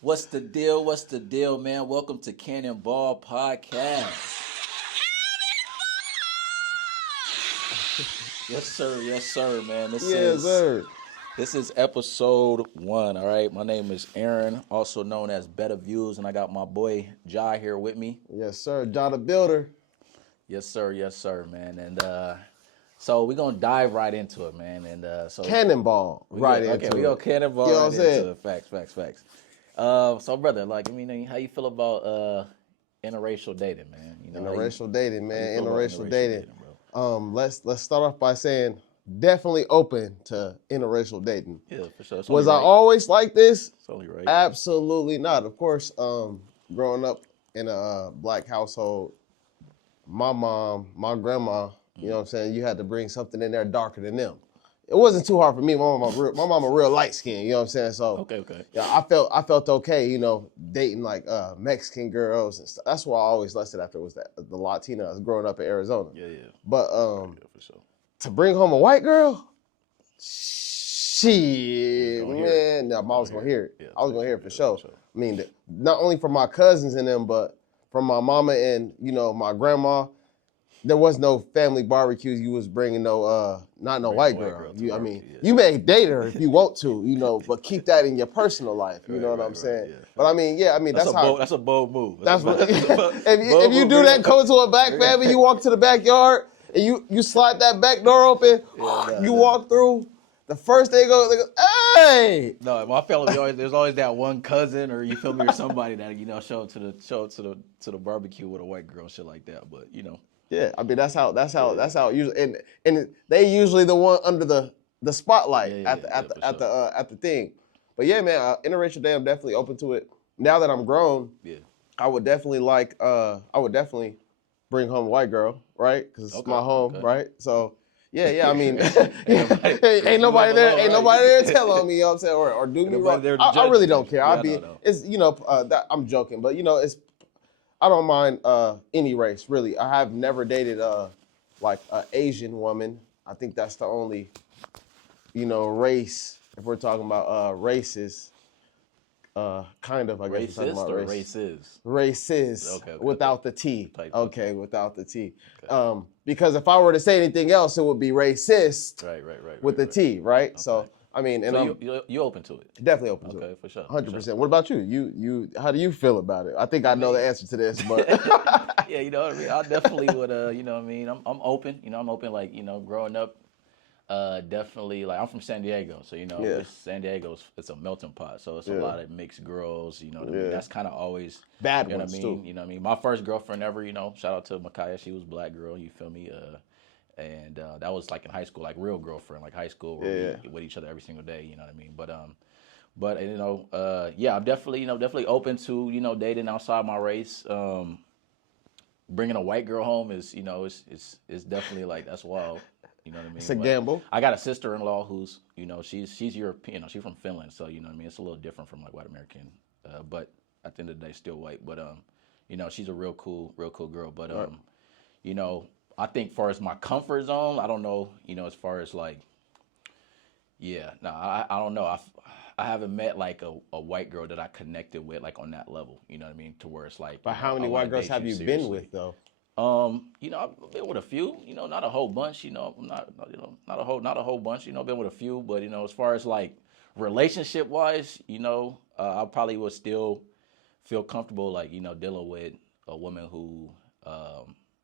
What's the deal? What's the deal, man? Welcome to Kannonball Podcast. Yes, sir. Yes, sir, man. This Yes, is sir. this is episode 1. All right. My name is Aaron, also known as Better Views, and I got my boy Jai here with me. Yes, sir. John the Builder. Yes, sir. Yes, sir, man. And so we're gonna dive right into it, man. And Cannonball right into we it. go Cannonball You know what right I'm saying? into it. Facts. So brother, like, I mean, how you feel about interracial dating, man? You know, Interracial dating, how you man. feel about Interracial dating. bro? Let's start off by saying definitely open to interracial dating. Yeah, for sure. It's only Was I right. always like this? It's only right. Absolutely not. Of course, growing up in a black household, my mom, my grandma, you know what I'm saying, you had to bring something in there darker than them. It wasn't too hard for me. My mama real light skin, you know what I'm saying? So Okay. yeah, I felt okay, dating like Mexican girls and stuff. That's why I always lusted after was the Latina. I was growing up in Arizona. Yeah. But Yeah, for sure. to bring home a white girl, shit, man. No, I was gonna hear it. Yeah, I was gonna hear it for sure. I mean, not only from my cousins and them, but from my mama and my grandma. There was no family barbecues. You was bringing not no white girl. You may date her if you want to, but keep that in your personal life. You know what I'm saying? Yeah. But I mean, that's how. That's a bold move. That's what. If you do that, go to a back family, you walk to the backyard and you slide that back door open. You walk through. The first they go, hey. No, my family there's always that one cousin or you feel me or somebody that show up to the barbecue with a white girl, shit like that. But Yeah, I mean that's how it usually and they usually the one under the spotlight at the thing. But yeah, man, interracial day, I'm definitely open to it. Now that I'm grown, I would definitely bring home a white girl, right? Because it's my home, right? So yeah, I mean, ain't nobody there telling me, you know what I'm saying, or do me wrong. I really don't care. I'm joking, but I don't mind any race, really. I have never dated like an Asian woman. I think that's the only, race, if we're talking about races, kind of, I guess we're talking about race. Races? Races, Okay. without the T. Okay, without the T. Okay. Because if I were to say anything else, it would be racist with the T, right? Okay. So, I mean, and so you open to it? Definitely open to it. Okay, for sure. 100%. What about you? You how do you feel about it? I think I know the answer to this, but yeah, you know what I mean. I definitely would. You know what I mean. I'm open. I'm open. Like growing up, definitely. Like I'm from San Diego, so San Diego's it's a melting pot. So it's a lot of mixed girls. You know what I mean. That's kind of always bad ones what I mean? too. You know what I mean. My first girlfriend ever. Shout out to Makaya. She was a black girl. You feel me? And that was like in high school, like real girlfriend, like high school, where we with each other every single day. You know what I mean? But I'm definitely open to dating outside my race. Bringing a white girl home is it's definitely like that's wild. You know what I mean? It's a gamble. I got a sister-in-law who's she's European. She's from Finland, so you know what I mean. It's a little different from like white American, but at the end of the day, still white. But she's a real cool girl. But I think far as my comfort zone, I don't know, as far as like, I don't know. I haven't met like a white girl that I connected with like on that level, you know what I mean? To where it's like. But how many white girls have you been with though? I've been with a few, not a whole bunch, not a whole bunch, I've been with a few, but as far as like relationship wise, I probably would still feel comfortable like, dealing with a woman who,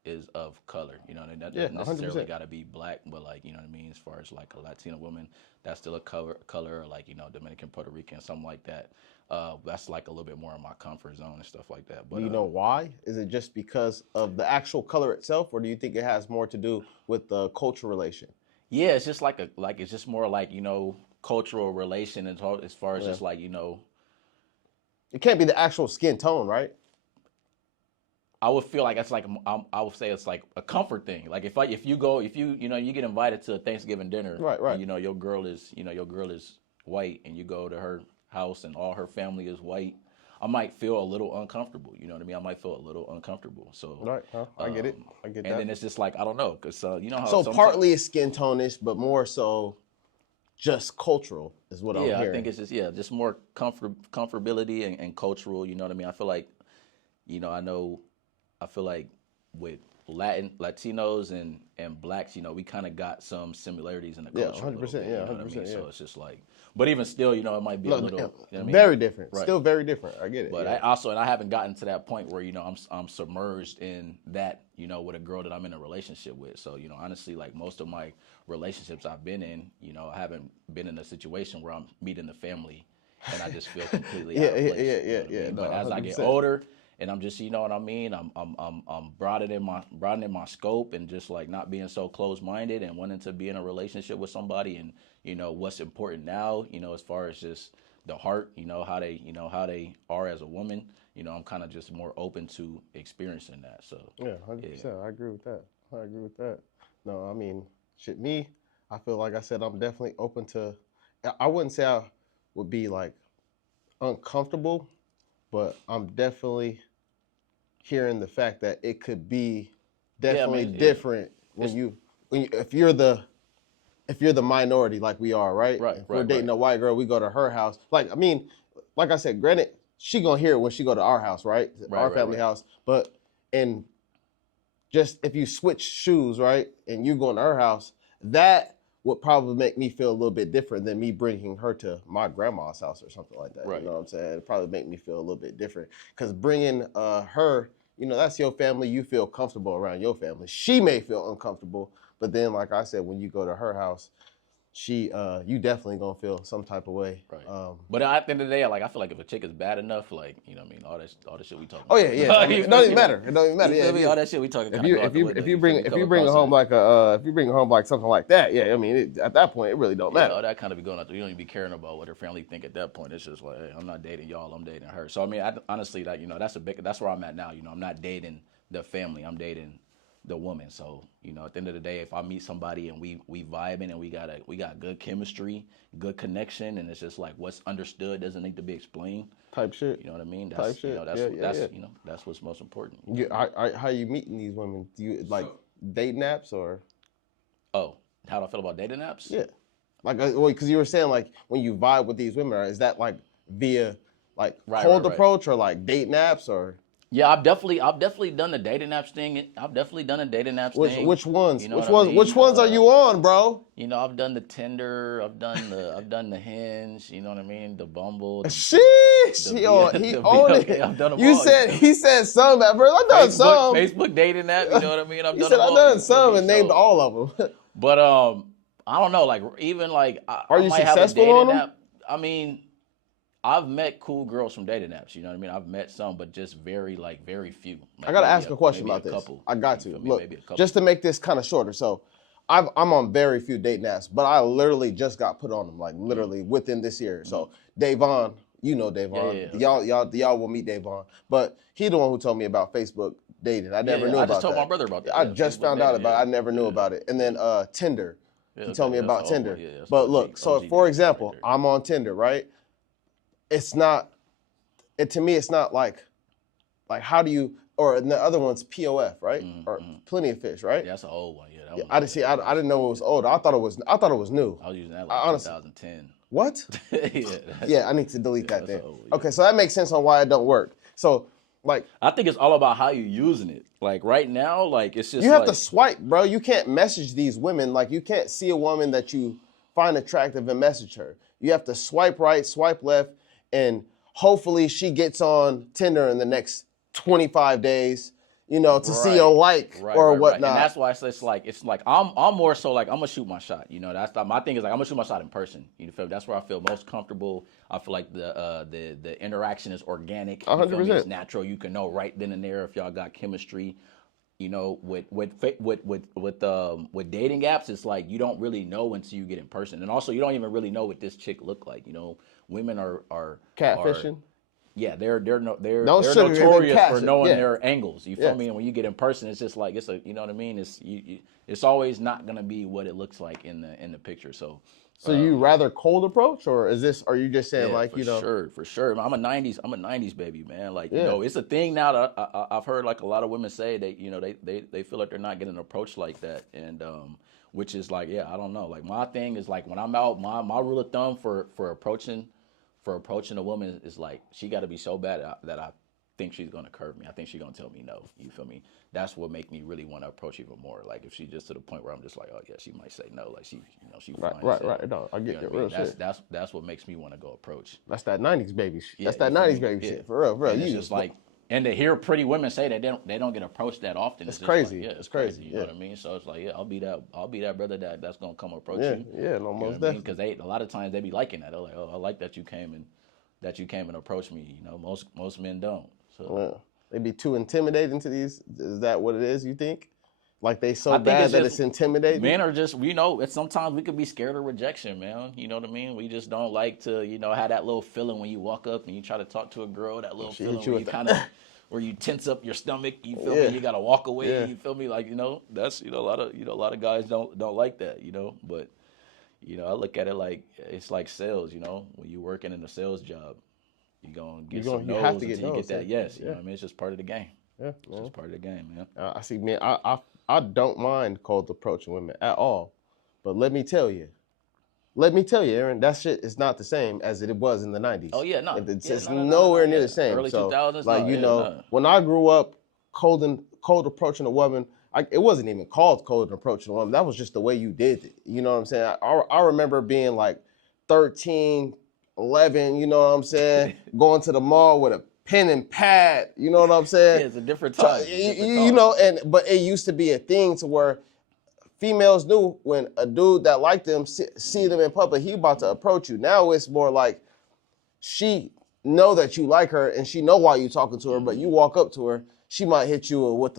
is of color, and that doesn't necessarily got to be black, but like, you know what I mean, as far as like a Latina woman, that's still a color, or like, Dominican, Puerto Rican, something like that. That's like a little bit more in my comfort zone and stuff like that. But do you know why? Is it just because of the actual color itself, or do you think it has more to do with the cultural relation? Yeah, it's just it's just more like, cultural relation as far as just like, It can't be the actual skin tone, right? I would feel like it's like I would say it's like a comfort thing. Like if you get invited to a Thanksgiving dinner, right, and, your girl is white, and you go to her house and all her family is white, I might feel a little uncomfortable. You know what I mean? I might feel a little uncomfortable. So right, I get it. I get that. And then it's just like I don't know, because you know how so partly it's skin tone-ish, but more so just cultural is what I'm hearing. Yeah, I think it's just more comfortability and cultural. You know what I mean? I feel like, I feel like with Latinos and blacks, we kind of got some similarities in the culture. 100%. Yeah, 100%. So it's just like, but even still, it might be a little, very different. Right. Still very different. I get it. But I haven't gotten to that point where I'm submerged in that, with a girl that I'm in a relationship with. So honestly, like most of my relationships I've been in, I haven't been in a situation where I'm meeting the family and I just feel completely out of place. Yeah. But as I get older, and I'm just, I'm broadening my scope and just like not being so close-minded and wanting to be in a relationship with somebody and what's important now, as far as just the heart, how they are as a woman, I'm kind of just more open to experiencing that. So 100%. I agree with that. No, I mean, me, I feel like I said I'm definitely open to. I wouldn't say I would be like uncomfortable, but I'm definitely hearing the fact that it could be definitely different if you're the minority like we are, right? If we're dating a white girl, we go to her house. Like I said, granted, she gonna hear it when she go to our house, right? Our family house. But just if you switch shoes, right, and you going to her house, that would probably make me feel a little bit different than me bringing her to my grandma's house or something like that. Right. You know what I'm saying? It'd probably make me feel a little bit different. Because bringing her, that's your family. You feel comfortable around your family. She may feel uncomfortable, but then, like I said, when you go to her house, you definitely gonna feel some type of way. Right. But at the end of the day, I feel like if a chick is bad enough, like, all the shit we talking about. Oh yeah. It don't even matter. Yeah. All that shit we talking about. If you bring it home like something like that, at that point it really don't matter. All that kind of be going out there. You don't even be caring about what her family think at that point. It's just like, hey, I'm not dating y'all, I'm dating her. So I mean, honestly, that's where I'm at now. I'm not dating the family. I'm dating the woman. So, at the end of the day, if I meet somebody and we vibing and we got good chemistry, good connection, and it's just like what's understood doesn't need to be explained. Type shit. You know what I mean? Type shit. That's what's most important. How you meeting these women? Do you dating apps or? Oh, how do I feel about dating apps? Yeah. Because you were saying like when you vibe with these women, is that like via cold approach or like dating apps or? Yeah, I've definitely done the dating apps thing. Which ones? Which ones are you on, bro? I've done the Tinder. I've done the Hinge. You know what I mean? The Bumble. Sheesh. He owned it. I've done them all. He said some at first. I've done some. Facebook dating app. You know what I mean? I've done some and named all of them. But I don't know. Are you successful on them? App. I mean, I've met cool girls from dating apps, you know what I mean? I've met some, but just very few. I got to ask a question about this. I got to. Look, just to make this kind of shorter. So I'm on very few dating apps, but I literally just got put on them, literally within this year. So Davon, Davon. Yeah. Y'all will meet Davon. But he the one who told me about Facebook dating. I never knew about that. I just told my brother about that. I just found out about it. I never knew about it. And then Tinder. He told me about Tinder. But look, so for example, I'm on Tinder, right? To me, it's not like how do you, or the other one's POF, right? Or Plenty of Fish, right? Yeah, that's an old one. Yeah, I didn't know it was old. I thought it was new. I was using that honestly, 2010. What? Yeah, I need to delete that then. Okay, so that makes sense on why it don't work. So I think it's all about how you're using it. Right now, it's just you have to swipe, bro. You can't message these women. You can't see a woman that you find attractive and message her. You have to swipe right, swipe left. And hopefully she gets on Tinder in the next 25 days, to see a or whatnot. And that's why it's like I'm more so I'm gonna shoot my shot. That's my thing is I'm gonna shoot my shot in person. That's where I feel most comfortable. I feel like the interaction is organic. 100%. It's natural. You can know right then and there if y'all got chemistry. With dating apps, it's you don't really know until you get in person, and also you don't even really know what this chick look like. Women are catfishing. They're notorious for knowing their angles. You feel me? And when you get in person, it's just it's a, you know what I mean? It's always not gonna be what it looks like in the picture. So you rather cold approach, or are you just saying for sure. I'm a '90s baby, man. It's a thing now that I've heard a lot of women say that they feel like they're not getting approached like that, and which is like, yeah, I don't know. Like my thing is like when I'm out, my rule of thumb for approaching a woman is like she got to be so bad that I think she's gonna curve me. I think she's gonna tell me no. You feel me? That's what make me really want to approach even more. Like if she just to the point where I'm just like, oh yeah, she might say no. Like she, she fine. Right. No, I get you know real shit. shit. That's what makes me want to go approach. That's that '90s baby shit. Yeah, that's that '90s baby shit. For real. And it's just like, and to hear pretty women say that they don't get approached that often. It's crazy. Like, it's crazy. You know what I mean? So it's like, yeah, I'll be that brother that's gonna come approach you. Yeah, no, most definitely. Because a lot of times they be liking that. They're like, oh, I like that you came and approached me. You know, most men don't. So they be too intimidating to these. Is that what it is? You think? Like they so bad that it's intimidating? Men are just, sometimes we could be scared of rejection, man. You know what I mean? We just don't like to, have that little feeling when you walk up and you try to talk to a girl, that little feeling where you kind of, where you tense up your stomach, you feel me? You got to walk away, you feel me? Like, that's, a lot of guys don't like that, but, I look at it like, it's like sales, when you working in a sales job, you're going to get some no's until you get that yes. You know what I mean? It's just part of the game. Yeah, it's just part of the game, man. I see, man. I don't mind cold approaching women at all, but let me tell you, Aaron, that shit is not the same as it was in the '90s. Oh yeah, no, it's nowhere near the same. Early 2000s, like when I grew up, cold approaching a woman, it wasn't even called cold approaching a woman. That was just the way you did it. You know what I'm saying? I remember being like 13, 11. You know what I'm saying? Going to the mall with a pen and pad, you know what I'm saying? Yeah, it's a different time. But it used to be a thing to where females knew when a dude that liked them see them in public, he about to approach you. Now it's more like she know that you like her and she know why you talking to her, but you walk up to her, she might hit you with what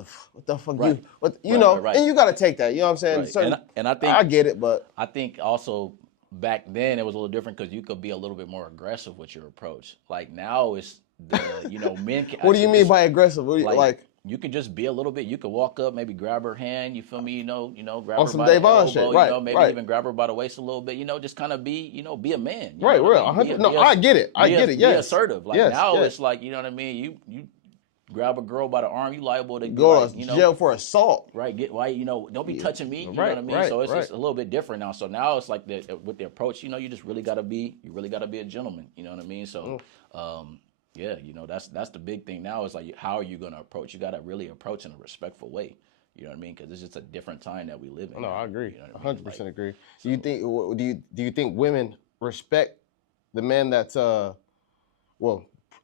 the fuck right. And you got to take that. You know what I'm saying? Right. And I think I get it, but I think also back then it was a little different because you could be a little bit more aggressive with your approach. Like now it's men. What do you mean by aggressive? Like you could just be a little bit. You could walk up, maybe grab her hand. You feel me? Grab on her some by the elbow. Shit. Right, maybe even grab her by the waist a little bit. Just kind of be a man. Right, real. I get it. I get it. Yes. Be assertive. Like now it's like you know what I mean. You grab a girl by the arm, you liable to go to jail for assault. Right. Don't be touching me. You know what I mean? So it's just a little bit different now. So now it's like with the approach, you just really gotta be a gentleman. You know what I mean? So that's the big thing now is like, how are you gonna approach? You gotta really approach in a respectful way. You know what I mean? Because it's just a different time that we live in. No, I agree. 100% agree. So, do you think women respect the man that's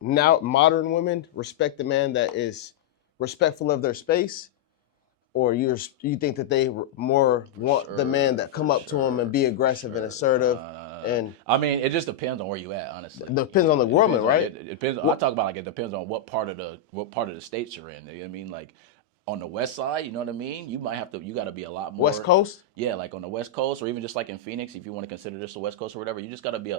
now modern women respect the man that is respectful of their space, or you think that they more want the man that come up to them and be aggressive and assertive? And I mean, it just depends on where you at, honestly. It depends on the woman, right? It depends. I talk about like it depends on what part of the states you're in. You know what I mean? Like on the west side, you know what I mean? You got to be a lot more West Coast. Yeah, like on the West Coast, or even just like in Phoenix, if you want to consider this the West Coast or whatever, you just got to be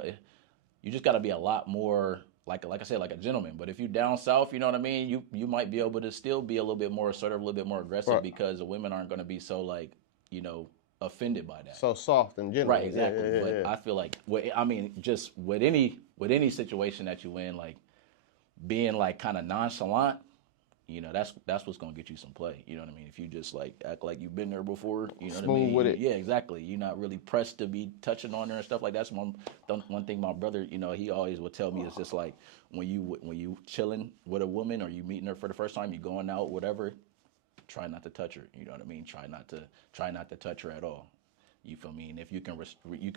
a lot more. Like I said, like a gentleman. But if you down south, you know what I mean, you might be able to still be a little bit more assertive, a little bit more aggressive, because the women aren't going to be so like, offended by that. So soft and gentle. Right, exactly. But I feel like, just with any situation that you in, like being like kind of nonchalant, that's what's gonna get you some play. You know what I mean? If you just like act like you've been there before, you know what I mean? Smooth with it. Yeah, exactly. You're not really pressed to be touching on her and stuff like that. That's one thing my brother, he always would tell me is just like when you chilling with a woman or you meeting her for the first time, you going out, whatever, try not to touch her. You know what I mean? Try not to touch her at all. You feel me? And if you can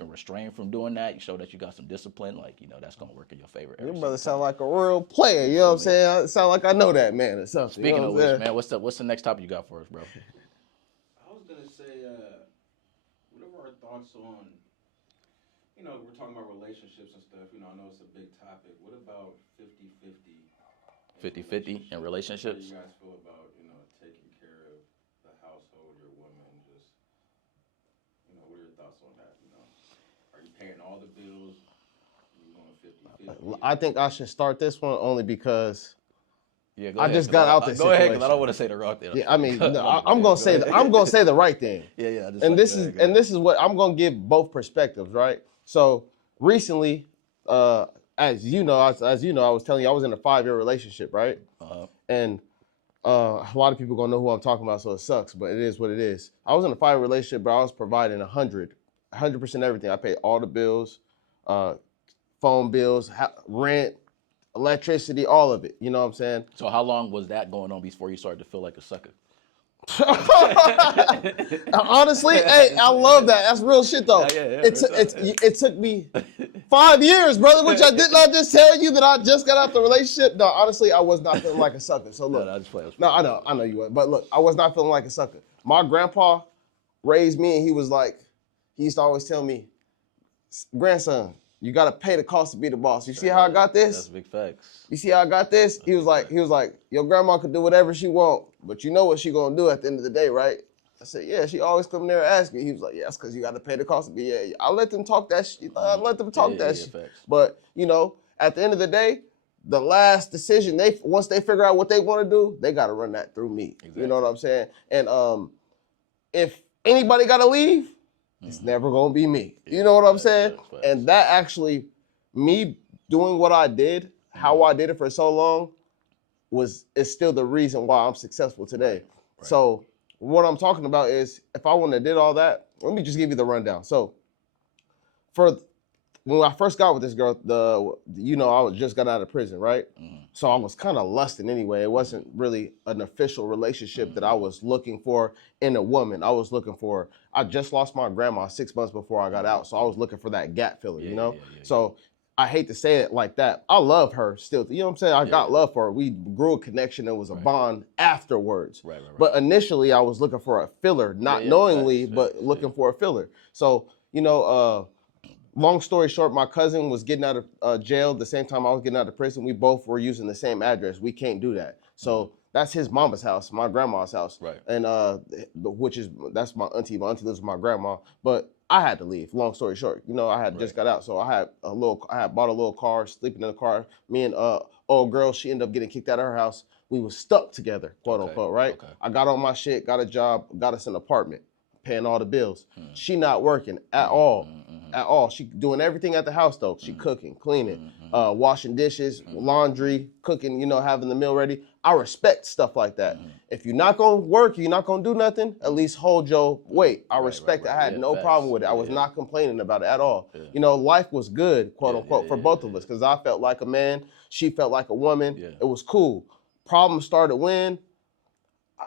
restrain from doing that, you show that you got some discipline, like, that's going to work in your favor. Your brother sound like a real player, you know what I'm saying? It sound like I know that man or something. Speaking of which, man, what's the next topic you got for us, bro? I was going to say, what are our thoughts on, we're talking about relationships and stuff. I know it's a big topic. What about 50-50? 50-50 in relationships? What do you guys feel about, taking care of the household, your woman, just, what are your thoughts on that? Are you paying all the bills? Are you going 50-50? I think I should start this one only because I just got out this situation. Go ahead, because I don't want to say the wrong thing. Yeah, I mean, I'm gonna say the right thing. Yeah. This is what I'm gonna give both perspectives, right? So recently, as you know, I was telling you I was in a 5-year relationship, right? Uh-huh. And A lot of people gonna know who I'm talking about, so it sucks, but it is what it is. I was in a 5 relationship, but I was providing 100% everything. I paid all the bills, phone bills, rent, electricity, all of it. You know what I'm saying? So how long was that going on before you started to feel like a sucker? Honestly, hey, I love that. That's real shit, though. It took me 5 years, brother, which I did not just tell you that I just got out the relationship. No, honestly, I was not feeling like a sucker. So look, I know you would, but look, I was not feeling like a sucker. My grandpa raised me, and he used to always tell me, grandson, you got to pay the cost to be the boss. You see how I got this? That's big facts. You see how I got this? He was like, your grandma could do whatever she want, but you know what she gonna do at the end of the day, right? I said, yeah, she always come there and ask me. He was like, yeah, that's because you got to pay the cost. Yeah, I let them talk that shit. I let them talk that shit. Facts. But, you know, at the end of the day, the last decision, once they figure out what they want to do, they got to run that through me. Exactly. You know what I'm saying? And if anybody got to leave, it's never going to be me. You know what I'm saying? And that actually, me doing what I did, how I did it for so long, is still the reason why I'm successful today. Right. So what I'm talking about is, if I wouldn't have did all that, let me just give you the rundown. So when I first got with this girl, I just got out of prison, right? So I was kind of lusting anyway. It wasn't really an official relationship that I was looking for in a woman. I just lost my grandma 6 months before I got out. So I was looking for that gap filler, you know? So I hate to say it like that. I love her still. You know what I'm saying? I got love for her. We grew a connection. It was a bond afterwards. Right. But initially, I was looking for a filler, not knowingly, but looking for a filler. So, long story short, my cousin was getting out of jail the same time I was getting out of prison. We both were using the same address. We can't do that. So that's his mama's house, my grandma's house. Right. And that's my auntie. My auntie lives with my grandma. But I had to leave. Long story short, I had just got out, so I had bought a little car, sleeping in the car. Me and old girl, she ended up getting kicked out of her house. We was stuck together, quote unquote, right? Okay. I got on my shit, got a job, got us an apartment, paying all the bills. She not working at all, at all. She doing everything at the house though. She cooking, cleaning, washing dishes, laundry, cooking. Having the meal ready. I respect stuff like that. If you're not gonna work, you're not gonna do nothing, at least hold your weight. I respect it. I had no problem with it. I was not complaining about it at all. Life was good, quote unquote, for both of us, because I felt like a man, she felt like a woman. It was cool. Problem started when,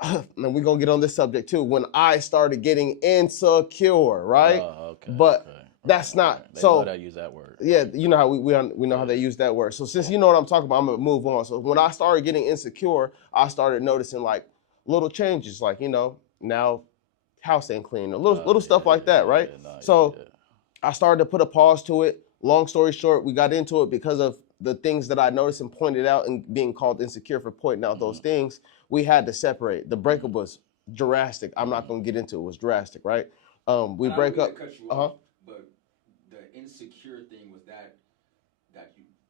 and we're gonna get on this subject too, when I started getting insecure, right? But that's not, they know how to use that word. Yeah, you know how we know how they use that word. So since you know what I'm talking about, I'm gonna move on. So when I started getting insecure, I started noticing like little changes, like now house ain't clean, little stuff like that, right? I started to put a pause to it. Long story short, we got into it because of the things that I noticed and pointed out, and being called insecure for pointing out those things. We had to separate. The breakup was drastic. I'm not gonna get into it. It was drastic, right? We break up. But the insecure thing was that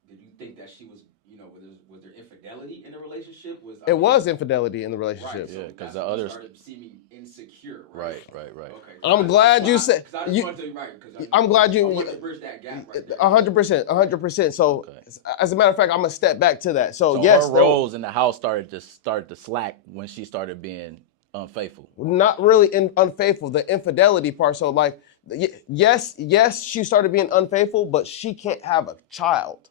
did you think that she was, was there infidelity in the relationship? It was infidelity in the relationship. Right, so because the others started seeming insecure. Right. Right. Okay. I'm glad you said. I'm glad you. I wanted to bridge that gap right there. 100%. So, as a matter of fact, I'm gonna step back to that. So yes, her roles in the house started to slack when she started being unfaithful. Not really unfaithful. The infidelity part. So like, yes, she started being unfaithful, but she can't have a child.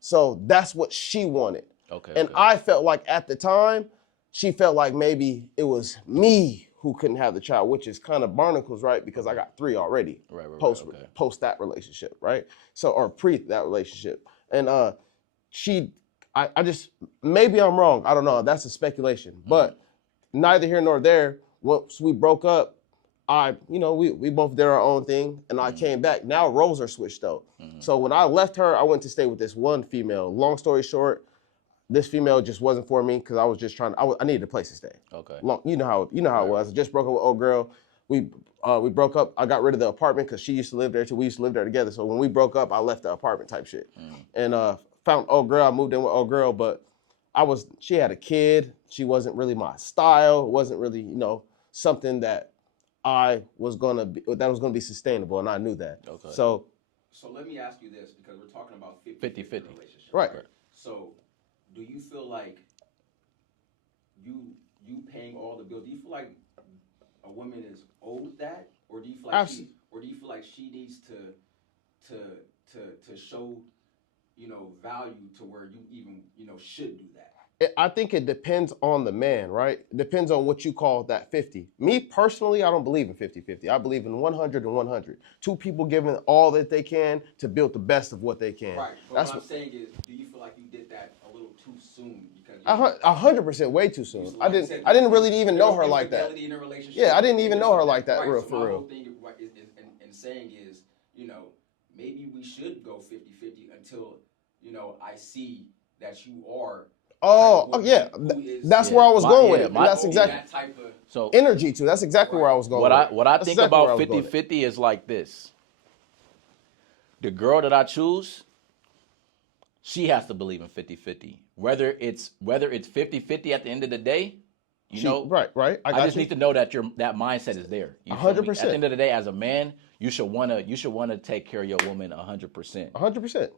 So that's what she wanted. And I felt like at the time, she felt like maybe it was me who couldn't have the child, which is kind of barnacles, right? Because I got 3 already post that relationship, right? So, or pre that relationship. And I just, maybe I'm wrong. I don't know. That's a speculation. But neither here nor there. Once we broke up, we both did our own thing, and I came back. Now roles are switched though. So when I left her, I went to stay with this one female. Long story short, this female just wasn't for me because I was just I needed a place to stay. You know how it was. I just broke up with old girl. We broke up. I got rid of the apartment because she used to live there too. We used to live there together. So when we broke up, I left the apartment type shit. And found old girl. I moved in with old girl, but she had a kid. She wasn't really my style. It wasn't really, something that that was gonna be sustainable, and I knew that. So let me ask you this, because we're talking about 50-50 relationship. Right. So do you feel like you paying all the bills, do you feel like a woman is owed that, or do you feel like she needs to show, value to where you even, should do that? I think it depends on the man, right? It depends on what you call that 50. Me personally, I don't believe in 50-50. I believe in 100 and 100. Two people giving all that they can to build the best of what they can. Right. But what I'm saying is, do you feel like you did that a little too soon? Because 100% way too soon. I didn't really even know her like that. Yeah, I didn't even know her like that, right, real so for my real. whole thing in saying is, maybe we should go 50-50 until, I see that you are. Oh yeah, that's where I was going with it. That's exactly that type of so energy too. That's exactly where I was going. What I think about 50-50 is like this. The girl that I choose, she has to believe in 50-50. Whether it's 50-50 at the end of the day, right. I just need to know that that mindset is there. 100%. At the end of the day, as a man, you should wanna take care of your woman 100%. 100%.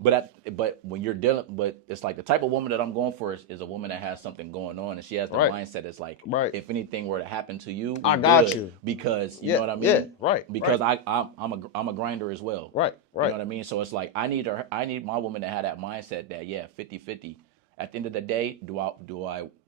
But when you're dealing, but it's like the type of woman that I'm going for is a woman that has something going on, and she has the mindset. It's like, if anything were to happen to you, I got you, because you know what I mean. Yeah, right. Because I'm a grinder as well. Right. You know what I mean. So it's like I need my woman to have that mindset that 50-50. At the end of the day, do I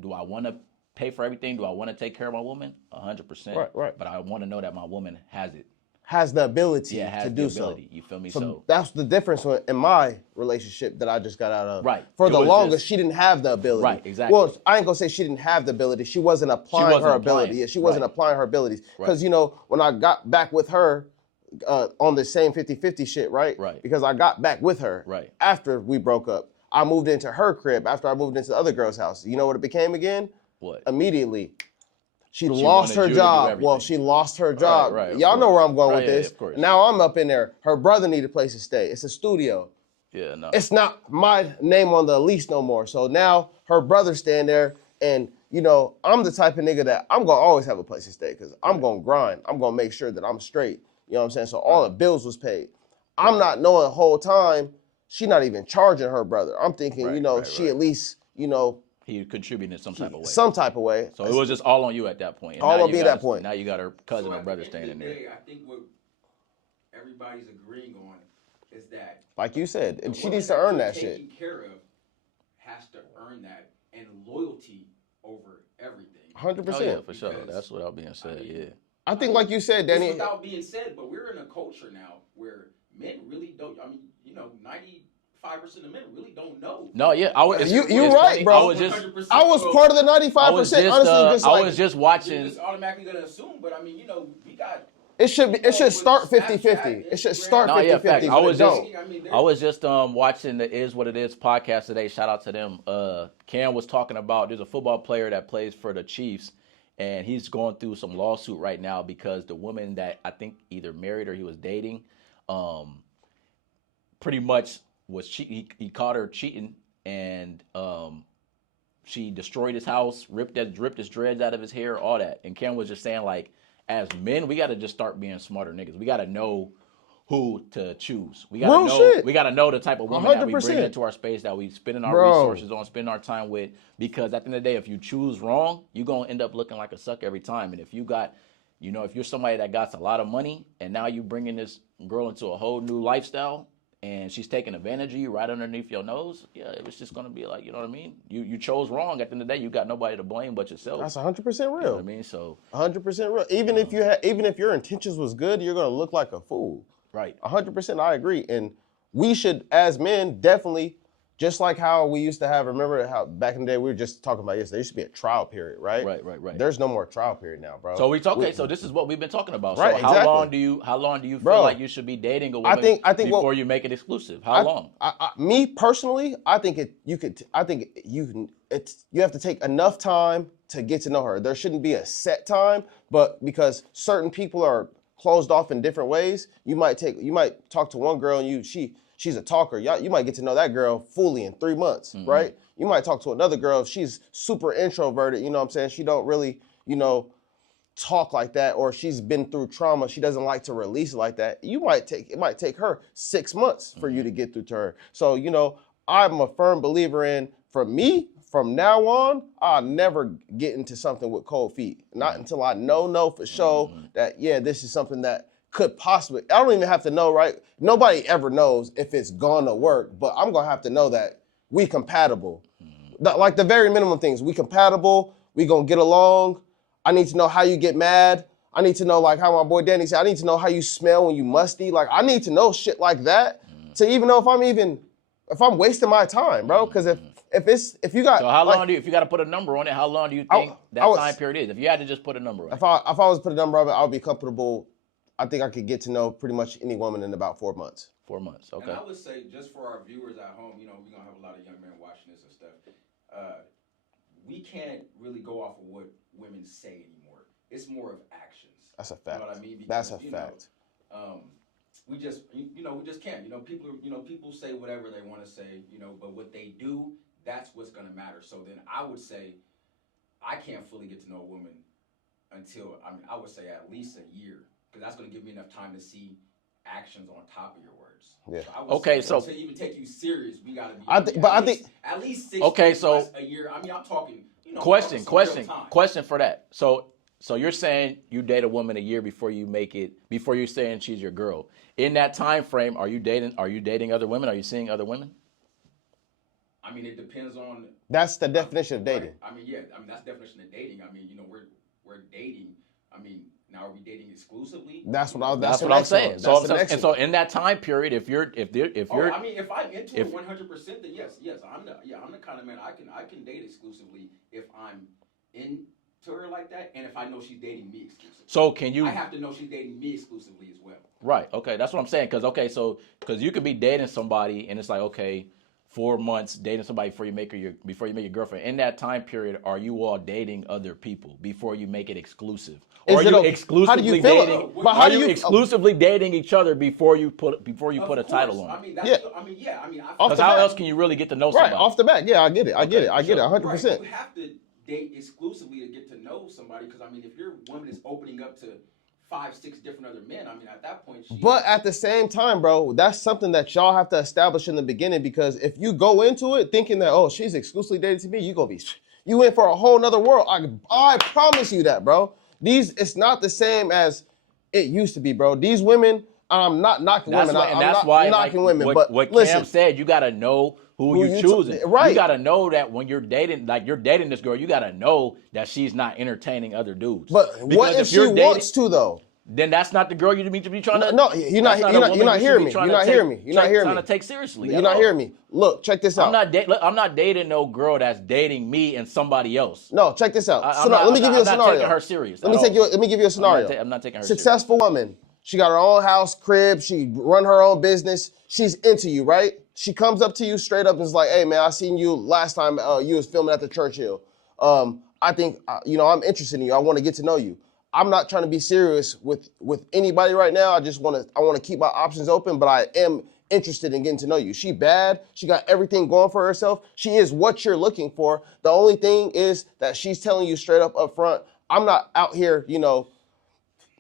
want to pay for everything? Do I want to take care of my woman? 100%. Right. But I want to know that my woman has the ability to do so. You feel me? So that's the difference in my relationship that I just got out of. Right. For the longest, she didn't have the ability. Right, exactly. Well, I ain't gonna say she didn't have the ability. She wasn't applying her ability. Yeah, she wasn't applying her abilities. Because, when I got back with her on the same 50-50 shit, right? Right. Because I got back with her after we broke up. I moved into her crib after I moved into the other girl's house. You know what it became again? What? Immediately. She lost her job. Well, she lost her job. Right, Y'all know where I'm going with this. Of course. Now I'm up in there. Her brother needed a place to stay. It's a studio. Yeah, no. It's not my name on the lease no more. So now her brother's staying there, and I'm the type of nigga that I'm gonna always have a place to stay because I'm gonna grind. I'm gonna make sure that I'm straight. You know what I'm saying? So all the bills was paid. I'm not knowing the whole time she not even charging her brother. I'm thinking, she at least, he contributed in some type of way. Some type of way. So it was just all on you at that point. And all on me at that point. Now you got her cousin or brother staying in there. I think what everybody's agreeing on is that, like you said, and she needs to earn that shit. Taking care of has to earn that, and loyalty over everything. 100%. Oh, yeah, for sure. That's without being said. I think, like you said, Danny. Without being said, but we're in a culture now where men really don't. 95% of men really don't know. No, yeah, you're right, bro. I was part of the 95%. Honestly, I was just watching. You're just automatically gonna assume, but we got. It should start 50-50. It should start 50-50. I was just watching the Is What It Is podcast today. Shout out to them. Cam was talking about there's a football player that plays for the Chiefs, and he's going through some lawsuit right now because the woman that I think either married or he was dating, pretty much was cheating. He caught her cheating, and she destroyed his house, ripped his dreads out of his hair, all that. And Cam was just saying, like, as men, we got to just start being smarter niggas. We got to know who to choose. We got to know the type of woman 100%. That we bring into our space, that we spending our resources on, spending our time with. Because at the end of the day, if you choose wrong, you're going to end up looking like a suck every time. And if you got, if you're somebody that got a lot of money and now you bringing this girl into a whole new lifestyle and she's taking advantage of you right underneath your nose, it was just going to be like, you know what I mean? You chose wrong. At the end of the day, you got nobody to blame but yourself. That's 100% real. You know what I mean? So 100% real. Even if your intentions was good, you're going to look like a fool. Right. 100%, I agree. And we should, as men, definitely, just like how we used to have, remember how back in the day, we were just talking about yesterday, there used to be a trial period, right? Right. There's no more trial period now, bro. So this is what we've been talking about. Right, so how long do you feel like you should be dating a woman before you make it exclusive? How long? Me personally, I think you have to take enough time to get to know her. There shouldn't be a set time, but because certain people are closed off in different ways, you might talk to one girl and she's a talker. You might get to know that girl fully in 3 months, right? You might talk to another girl if she's super introverted, you know what I'm saying? She don't really, talk like that, or she's been through trauma. She doesn't like to release it like that. It might take her 6 months for you to get through to her. So, I'm a firm believer in, for me, from now on, I'll never get into something with cold feet. Not until I know for sure that, yeah, this is something that could possibly, I don't even have to know, right? Nobody ever knows if it's gonna work, but I'm gonna have to know that we compatible. Like the very minimum things, we compatible, we gonna get along. I need to know how you get mad. I need to know, like how my boy Danny said, I need to know how you smell when you musty. Like, I need to know shit like that to even know if I'm wasting my time, bro. Because if you got, so how long if you got to put a number on it, how long do you think time period is? If you had to just put a number on it. If I was to put a number on it, I would be comfortable. I think I could get to know pretty much any woman in about 4 months. 4 months, okay. And I would say, just for our viewers at home, we're going to have a lot of young men watching this and stuff. We can't really go off of what women say anymore. It's more of actions. That's a fact. You know what I mean? Because, that's a fact. We just can't. People say whatever they want to say, but what they do, that's what's going to matter. So then I would say I can't fully get to know a woman until, I would say at least a year. Because that's going to give me enough time to see actions on top of your words. Yeah. So to even take you serious, we got to be. I think at least 6 months, a year. I'm talking. Question for that. So you're saying you date a woman a year before you're saying she's your girl. In that time frame, are you dating other women? Are you seeing other women? It depends on. That's the definition of dating. Right. That's the definition of dating. We're dating. Now are we dating exclusively? That's what I'm saying. So in that time period, if you're if I'm into it 100%, then yes, I'm the kind of man I can date exclusively if I'm into her like that, and if I know she's dating me exclusively. So can you? I have to know she's dating me exclusively as well. Right. Okay. That's what I'm saying. Because you could be dating somebody and it's like, okay, 4 months dating somebody before you make your girlfriend. In that time period, are you all dating other people before you make it exclusive? Or are you exclusively dating? Are you exclusively dating each other before you put a title on it? Because how else can you really get to know somebody? Right off the bat, yeah, I get it. I get it 100%. Right. You have to date exclusively to get to know somebody. Because if your woman is opening up to 5, 6 different other men, at that point. But at the same time, bro, that's something that y'all have to establish in the beginning, because if you go into it thinking that, oh, she's exclusively dating to me, you in for a whole nother world. I promise you that, bro. It's not the same as it used to be, bro. These women, I'm not knocking women. That's why knocking women. But listen, Cam said, you got to know who you're choosing. Right. You got to know that when you're dating this girl, you got to know that she's not entertaining other dudes. But what if she wants to, though? Then that's not the girl you need to be trying to. No, you're not hearing me. You're not hearing me. You're not hearing me. Trying to take seriously. You're not hearing me. Look, check this out. I'm not dating no girl that's dating me and somebody else. No, check this out. Let me give you a scenario. I'm not taking her serious. Let me give you a scenario. I'm not taking her Successful woman. She got her own house, crib. She run her own business. She's into you, right? She comes up to you straight up and is like, "Hey, man, I seen you last time you was filming at the Churchill. I think I'm interested in you. I want to get to know you. I'm not trying to be serious with anybody right now. I want to keep my options open, but I am interested in getting to know you. She bad. She got everything going for herself. She is what you're looking for. The only thing is that she's telling you straight up front, I'm not out here,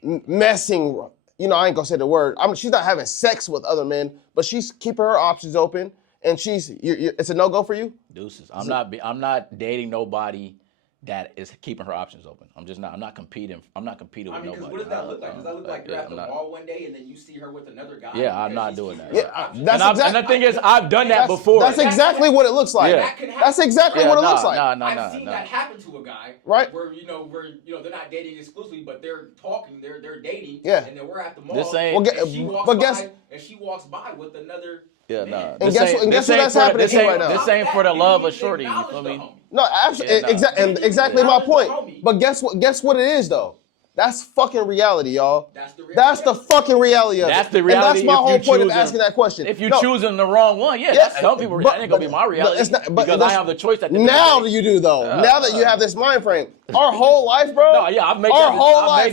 messing. I ain't gonna say the word. She's not having sex with other men, but she's keeping her options open, and it's a no-go for you? Deuces. I'm not dating nobody that is keeping her options open. I'm not competing with nobody. Because what does that look like? Does that look like you're at the mall one day and then you see her with another guy? Yeah, I'm not doing that. Yeah, and the thing is, I've done that before. That's exactly what it looks like. Yeah. That's exactly what it looks like. I've seen that happen to a guy. Right. Where they're not dating exclusively, but they're talking, they're dating. Yeah. And then we're at the mall. And she walks by with another. Yeah, no. And guess what that's happening to you right now? This ain't for the love of shorty. You feel me? No, absolutely, exactly my point. But guess what it is though? That's fucking reality, y'all. That's the fucking reality of it. That's the reality. And that's my whole point of asking that question. If you're choosing the wrong one, that's some people. That ain't gonna be my reality because I have the choice. Now you do though. Now that you have this mind frame, our whole life, bro. No, yeah, I've made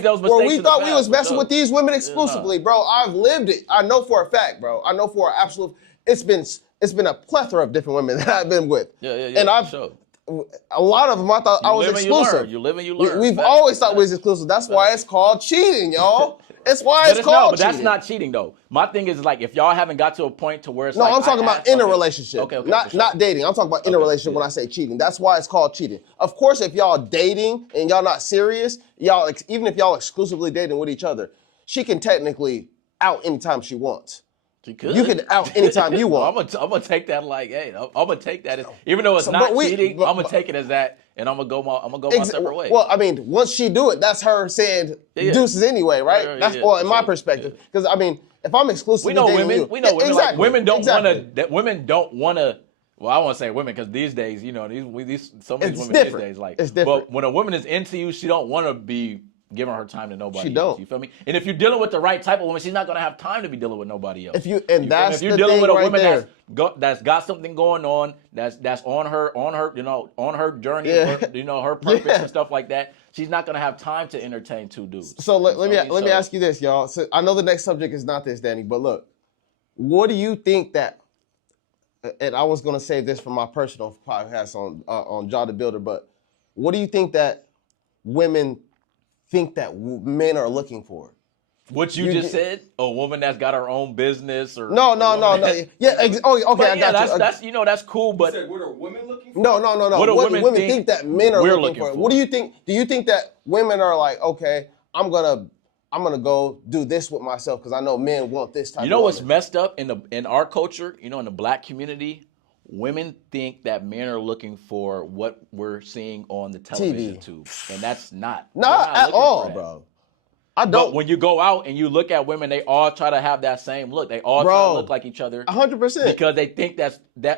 those mistakes. Where we thought we was messing with these women exclusively, bro. I've lived it. I know for a fact, bro. I know for an absolute. It's been a plethora of different women that I've been with. Yeah. And a lot of them I thought I was exclusive. You live and you learn. We've always thought we was exclusive. That's why it's called cheating, y'all. It's why it's called but cheating. that's not cheating though. My thing is like if y'all haven't got to a point to where it's no, like I'm talking about in a relationship. Okay, not dating. I'm talking about in a relationship when I say cheating. That's why it's called cheating. Of course, if y'all dating and y'all not serious, y'all even if y'all exclusively dating with each other, she can technically out anytime she wants. You could. You can out anytime you want. I'm gonna take that like, hey, I'm gonna take that as, even though it's not cheating. I'm gonna take it as that, and I'm gonna go my separate way. Well, I mean, once she do it, that's her saying deuces anyway, right? That's well, in my perspective, because I mean, if I'm exclusively dating women, you, we know women. exactly, like, women don't want to. Women don't want to. Well, I won't say women because these days, you know, some of these women these days, like, it's different. But when a woman is into you, she don't want to be giving her time to nobody else. Don't. You feel me? And if you're dealing with the right type of woman, she's not gonna have time to be dealing with nobody else. If you're dealing with a woman that's got something going on, that's on her, you know, on her journey, you know, her purpose and stuff like that, she's not gonna have time to entertain two dudes. So let me ask you this, y'all. So I know the next subject is not this, Danny, but look, what do you think that? And I was gonna save this for my personal podcast on Jaw the Builder, but what do you think that women think that men are looking for? What you just said? A woman that's got her own business or no. Yeah, okay, I got you. That's that's cool, but you said, what are women looking for? No. What do women think that men are looking for? For? What do you think? Do you think that women are like, okay, I'm gonna go do this with myself because I know men want this type. You know of what's woman. messed up in our culture? You know, in the black community, women think that men are looking for what we're seeing on the television tube, and that's not at all, bro. I don't. But when you go out and you look at women, they all try to have that same look. They all try to look like each other. 100%. Because they think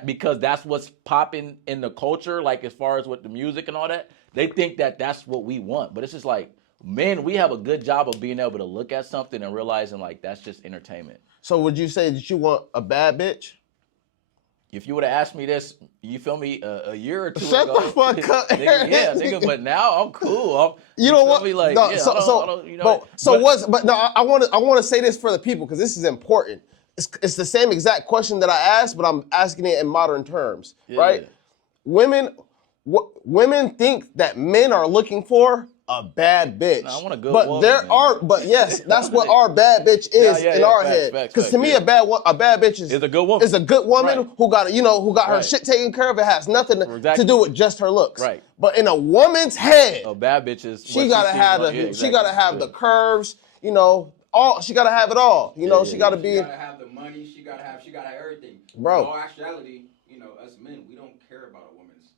because that's what's popping in the culture, like as far as with the music and all that. They think that that's what we want. But it's just like, men, we have a good job of being able to look at something and realizing like that's just entertainment. So would you say that you want a bad bitch? If you would have asked me this, you feel me, a year or two Shut ago. the fuck up. nigga, but now I'm cool. You know what? Like, no, yeah, I want to say this for the people because this is important. It's the same exact question that I asked, but I'm asking it in modern terms, right? Women think that men are looking for a bad bitch. No, I want a good woman. But yes, that's what our bad bitch is in our head. Because to me, a bad bitch is a good woman. Is a good woman who got her shit taken care of. It has nothing to do with just her looks. Right. But in a woman's head, a bad bitch is she gotta have the curves. You know, she gotta have it all. You know, she gotta be. She gotta have the money. She gotta have everything. Bro. In all actuality, you know, us men, we don't care about a woman's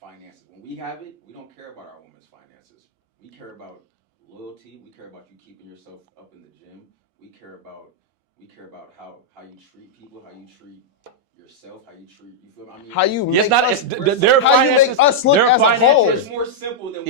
finances. When we have it, we don't care about our woman's finances. We care about loyalty. We care about you keeping yourself up in the gym. We care about how you treat people, how you treat yourself, how you treat you feel. I mean, how you make us look as a whole. It's more simple than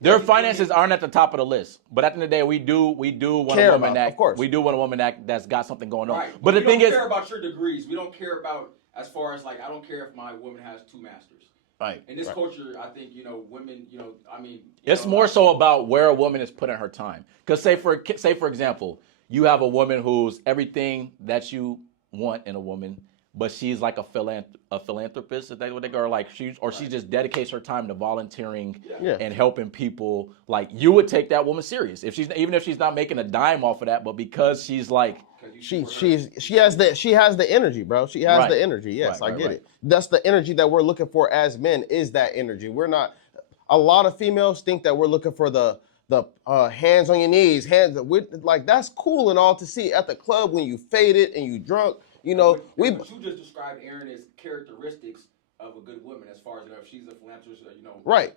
Their finances aren't at the top of the list, but at the end of the day, we do want a woman that's got something going on. Right. But the thing is, we don't care about your degrees. We don't care about as far as like I don't care if my woman has 2 masters. Right. In this culture, I think, you know, women, you know, I mean. It's more so about where a woman is putting her time. Because say for example, you have a woman who's everything that you want in a woman, but she's like a philanthropist, if they would go, like she just dedicates her time to volunteering and helping people. Like you would take that woman serious even if she's not making a dime off of that, but because she's like. She has the energy, bro. She has the energy. Yes, I get it. That's the energy that we're looking for as men. Is that energy? We're not. A lot of females think that we're looking for the hands on your knees, like that's cool and all to see at the club when you faded and you drunk. You know, what you just described, Aaron, is characteristics of a good woman, as far as, you know, if she's a philanthropist, you know, right,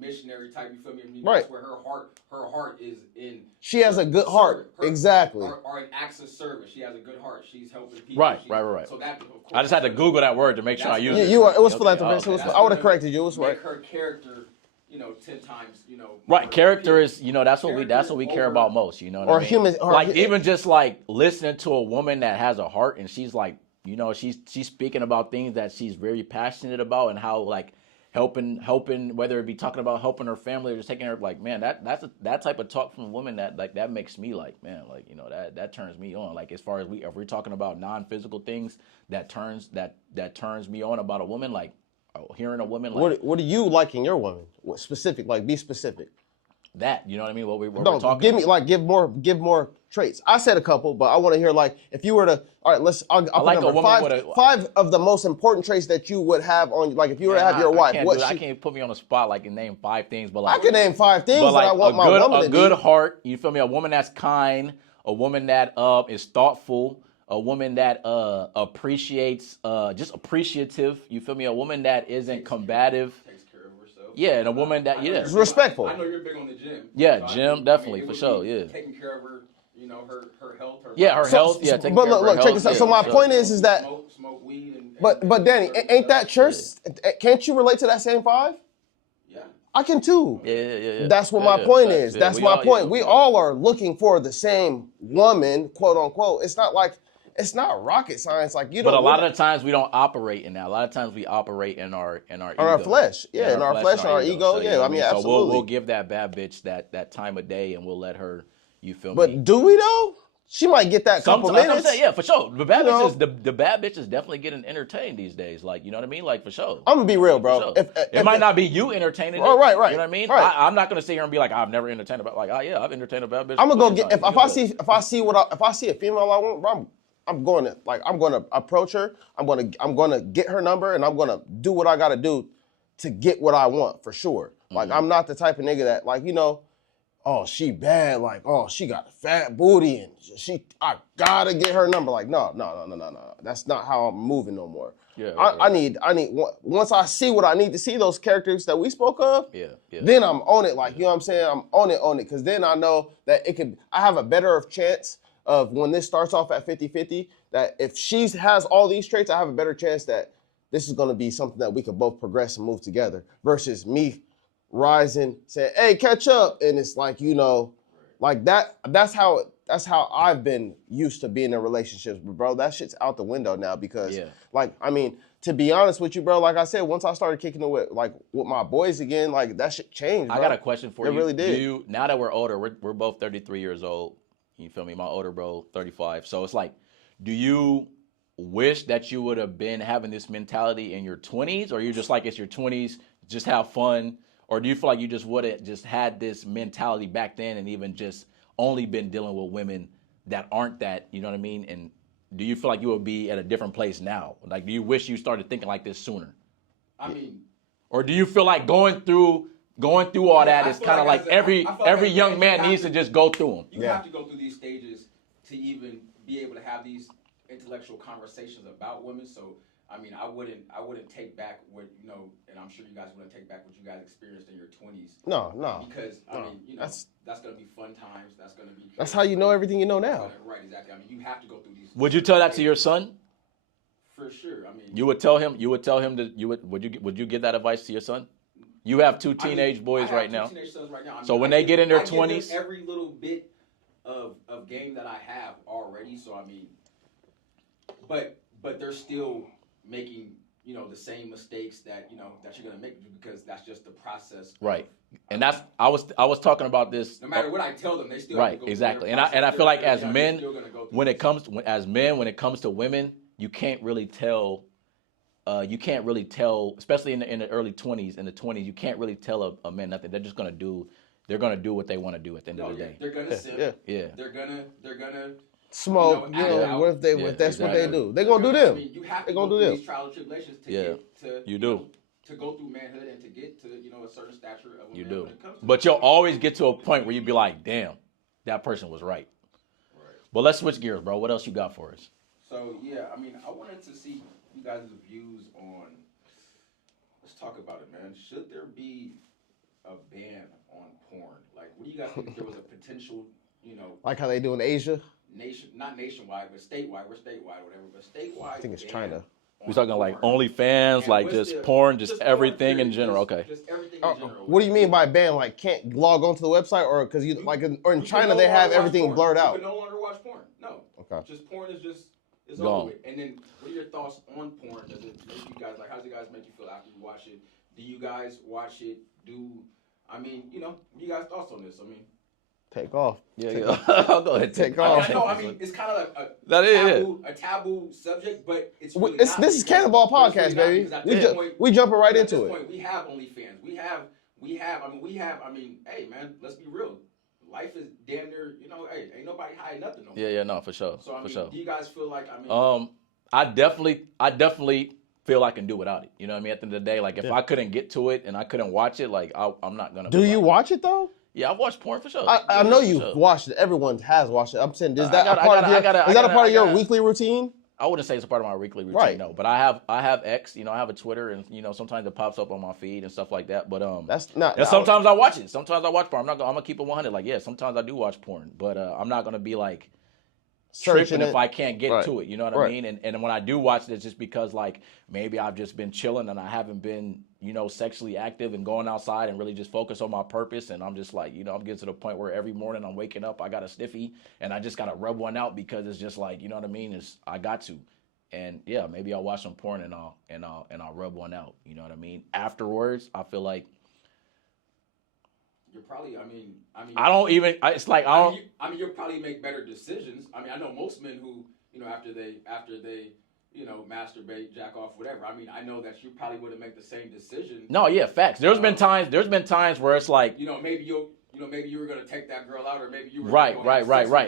missionary type. You feel me? I mean, right. That's where her heart is in. She has a good heart, exactly. Or in acts of service, she has a good heart. She's helping people. Right. So that, of course, I just had to Google that word to make sure I use it. It was philanthropist. I would have corrected you. It was right. Her character, you know, 10 times, you know. Right, character is, you know, that's what we care about most. You know what I mean? Human, even just like listening to a woman that has a heart and she's like. You know, she's speaking about things that she's very passionate about and how like helping, whether it be talking about helping her family or just taking her, like, man, that type of talk from a woman that makes me like, man, like, you know, that turns me on. Like as far as if we're talking about non-physical things that turns me on about a woman, like hearing a woman like what do you like in your woman? What specific? Like be specific. that. You know what I mean? What we're give talking about. give more traits. I said a couple, but I want to hear like if you were to all right, I'll like put a woman five of the most important traits that you would have on like if you were to have your wife. I can't put me on the spot like and name 5 things, but like I can name 5 things like that I want my woman to a good be. heart. You feel me? A woman that's kind, a woman that is thoughtful, a woman that appreciates, just appreciative. You feel me? A woman that isn't combative. Takes care of herself. Yeah, and a woman that It's respectful. I know you're big on the gym. Yeah, gym definitely for sure. Yeah, taking care of her, you know, her health. her health. Yeah, taking but care of her look, check health. this out. So my point is that smoke weed and but Danny, ain't that church? Can't you relate to that same 5? Yeah. I can too. Yeah. That's what my point is. That's my point. We all are looking for the same woman, quote unquote. It's not rocket science. Like you don't. But a lot of the times we don't operate in that. A lot of times we operate in our ego. Our flesh. Yeah, in our flesh and our ego. So, yeah, I mean, so absolutely. we'll give that bad bitch that time of day, and we'll let her. You feel me? But do we though? She might get that couple minutes. I'm saying, yeah, for sure. The bad bitches, the bad bitches definitely getting entertained these days. Like, you know what I mean? Like, for sure. I'm gonna be real, bro. Sure. It might not be you entertaining it. Right. You know what I mean? Right. I'm not gonna sit here and be like, I've never entertained about. Like, oh yeah, I've entertained a bad bitch. I'm gonna go get if I see a female I want, bro, I'm going to approach her. I'm gonna get her number, and I'm gonna do what I gotta do to get what I want for sure. Like, I'm not the type of nigga that like oh, she bad, like, oh, she got a fat booty and I gotta get her number. Like, no. That's not how I'm moving no more. Yeah. I need, once I see what I need to see, those characters that we spoke of, then I'm on it. Like, you know what I'm saying? I'm on it. Because then I know that I have a better chance of when this starts off at 50-50, that if she has all these traits, I have a better chance that this is gonna be something that we could both progress and move together versus me rising, saying, hey, catch up. And it's like, like that's how I've been used to being in relationships. But bro, that shit's out the window now because like, I mean, to be honest with you, bro, like I said, once I started kicking it with my boys again, like that shit changed, bro. I got a question for you. It really did. Now that we're older, we're both 33 years old. You feel me? My older bro, 35. So it's like, do you wish that you would have been having this mentality in your 20s, or you're just like, it's your 20s, just have fun? Or do you feel like you just would have just had this mentality back then and even just only been dealing with women that aren't that, you know what I mean? And do you feel like you would be at a different place now? Like, do you wish you started thinking like this sooner? I mean, or do you feel like going through all that is kind of like every young man needs to just go through them? You have to go through these stages to even be able to have these intellectual conversations about women. So I mean, I wouldn't take back what, and I'm sure you guys wouldn't take back what you guys experienced in your 20s. No. Because, I mean, that's going to be fun times. That's going to be... That's how you know everything you know now. Right, exactly. I mean, you have to go through these... Would you tell that to your son? For sure. I mean... You would tell him would you give that advice to your son? You have 2 teenage boys right now. Teenage sons right now. I mean, so when they get in their 20s... every little bit of game that I have already. So, I mean... But they're still... making the same mistakes that that you're gonna make because that's just the process. Right, and that's I was talking about this. No matter what I tell them, they still right have to go exactly. And I feel like as men, when it comes to women, you can't really tell. Especially in the early 20s. In the 20s, you can't really tell a man nothing. They're just gonna do. They're gonna do what they want to do at the end of the day. They're gonna simp. Yeah. They're gonna. Smoke, what if that's what they do? They're gonna do them. I mean, you have to go through these trials and tribulations to get to to go through manhood and to get to a certain stature of a man when it comes to but you'll always get to a point where you'll be like, damn, that person was right. But let's switch gears, bro. What else you got for us? So yeah, I mean, I wanted to see you guys' views on. Let's talk about it, man. Should there be a ban on porn? Like, what do you guys think if there was a potential, like how they do in Asia? Not nationwide, but statewide. We're statewide, whatever. But statewide. I think it's China. We're talking like OnlyFans, like just porn, just everything in general. Okay. Just everything in general. What do you mean by ban? Like can't log onto the website, or because or in China they have everything blurred out? You can no longer watch porn. No. Okay. Just porn is gone. over with. And then, what are your thoughts on porn? Does it make you guys how does it guys make you feel after you watch it? Do you guys watch it? What are you guys' thoughts on this? I mean. Take off. Yeah. I'll go ahead. Take off. I mean, it's kind of a taboo subject, but it's really not. This is Kannonball podcast, baby. We jumping right into it. We have OnlyFans. We hey man, let's be real. Life is damn near, hey, ain't nobody hiding nothing no more. Yeah, no, for sure. So for sure. do you guys feel like, I definitely feel I can do without it. You know what I mean? At the end of the day, like if I couldn't get to it and I couldn't watch it, like I'm not gonna. Do you watch it though? Yeah, I've watched porn for sure. I know you've watched it. Everyone has watched it. I'm saying, is that a part of your weekly routine? I wouldn't say it's a part of my weekly routine, no. But I have X, I have a Twitter, and sometimes it pops up on my feed and stuff like that. But that's not. And sometimes I watch it. Sometimes I watch porn. I'm gonna keep it 100. Like, yeah, sometimes I do watch porn, but I'm not gonna be like tripping if I can't get to it. You know what I mean? And when I do watch it, it's just because like maybe I've just been chilling and I haven't been sexually active and going outside and really just focus on my purpose. And I'm just like I'm getting to the point where every morning I'm waking up, I got a stiffy and I just gotta rub one out because it's just like I got to. And yeah, maybe I'll watch some porn and I'll rub one out. You know what I mean? Afterwards, I feel like you're probably. I don't even. It's like I don't. You'll probably make better decisions. I know most men who after they masturbate, jack off, whatever. I know that you probably wouldn't make the same decision. No, yeah, facts. There's been times where it's like maybe you were gonna take that girl out, or maybe you were right.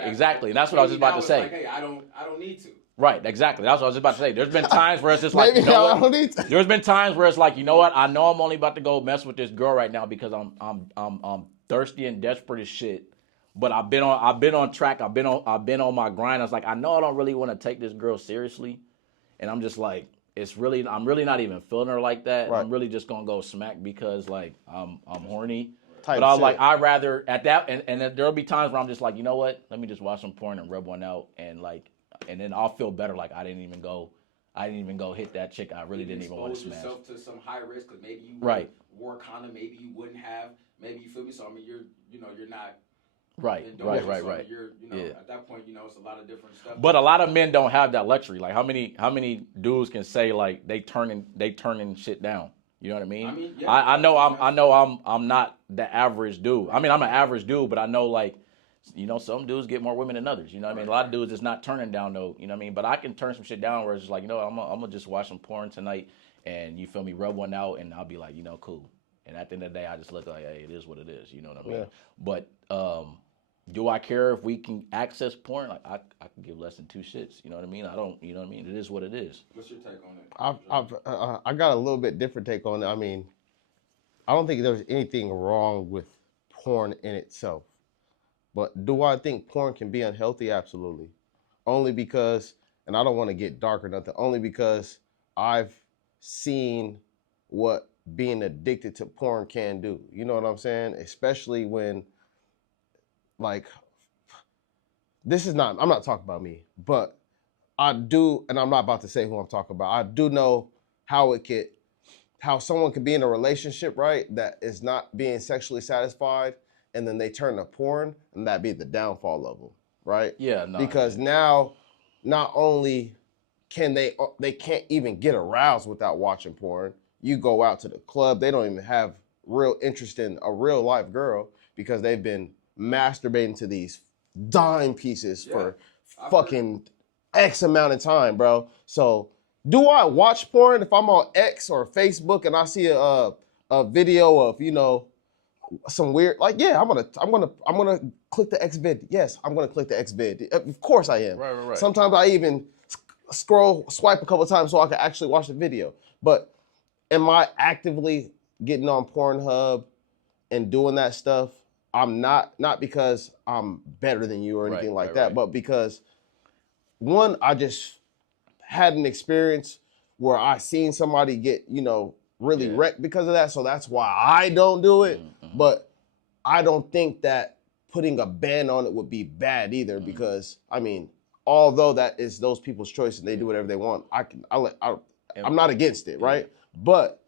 Exactly. And that's what I was just about to say. Like, hey, I don't need to. Right, exactly. That's what I was about to say. There's been times where it's just like, there's been times where it's like, you know what? I know I'm only about to go mess with this girl right now because I'm thirsty and desperate as shit. But I've been on track. I've been on my grind. I was like, I know I don't really want to take this girl seriously, and I'm just like, I'm really not even feeling her like that. Right. I'm really just gonna go smack because like I'm horny. But I was like, I'd rather at that, and there'll be times where I'm just like, you know what? Let me just watch some porn and rub one out, and then I'll feel better. Like I didn't even go hit that chick. I really didn't even want to smash. Yourself to some high risk because maybe you wore a condom, maybe you wouldn't have. Maybe you feel me. So you're not. Right. You're at that point, it's a lot of different stuff. But a lot of men don't have that luxury. Like how many dudes can say like they turning shit down? You know what I mean? I know I'm not the average dude. I'm an average dude, but I know like. Some dudes get more women than others. You know what I mean? A lot of dudes is not turning down though. You know what I mean? But I can turn some shit down where it's just like, I'm gonna just watch some porn tonight, and you feel me, rub one out, and I'll be like, cool. And at the end of the day, I just look like, hey, it is what it is. You know what I mean? Yeah. But do I care if we can access porn? Like I can give less than two shits. You know what I mean? I don't. You know what I mean? It is what it is. What's your take on it? I got a little bit different take on it. I don't think there's anything wrong with porn in itself. But do I think porn can be unhealthy? Absolutely. Only because, and I don't want to get dark or nothing, only because I've seen what being addicted to porn can do. You know what I'm saying? Especially when, like, I'm not talking about me, but I do, and I'm not about to say who I'm talking about. I do know how someone could be in a relationship, right, that is not being sexually satisfied, and then they turn to porn, and that be the downfall of them, right? Yeah, no. Because now, not only can they can't even get aroused without watching porn. You go out to the club, they don't even have real interest in a real life girl because they've been masturbating to these dime pieces for fucking X amount of time, bro. So, do I watch porn if I'm on X or Facebook and I see a video of some weird, like, yeah, I'm gonna click the X vid. Yes, I'm gonna click the X vid. Of course I am. Right. Sometimes I even swipe a couple of times so I can actually watch the video. But am I actively getting on Pornhub and doing that stuff? I'm not because I'm better than you or anything like that, but because one, I just had an experience where I seen somebody get, really wrecked because of that. So that's why I don't do it. Mm-hmm. But I don't think that putting a ban on it would be bad either because, although that is those people's choice and they do whatever they want, I'm not against it, right? But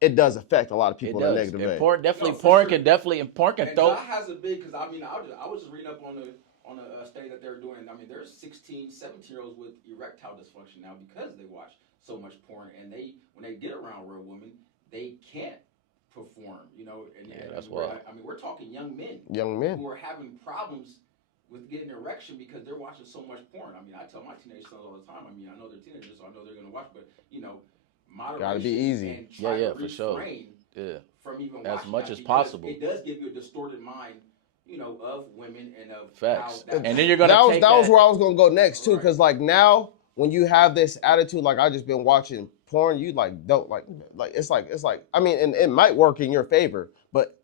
it does affect a lot of people in a negative way. Porn can throw. And has a big, because I was just reading up on a study that they're doing. There's 16, 17-year-olds with erectile dysfunction now because they watch so much porn, and when they get around real women, they can't perform, that's why. We're talking young men who are having problems with getting an erection because they're watching so much porn. I tell my teenage sons all the time. I know they're teenagers, so I know they're going to watch, but moderation. Gotta be easy. And try to refrain from even as watching much that as because possible. It does give you a distorted mind, of women and of Facts. how And then you're gonna that was where I was gonna go next too, because like now when you have this attitude, like I just been watching porn, you like don't like it's like I mean, and it might work in your favor, but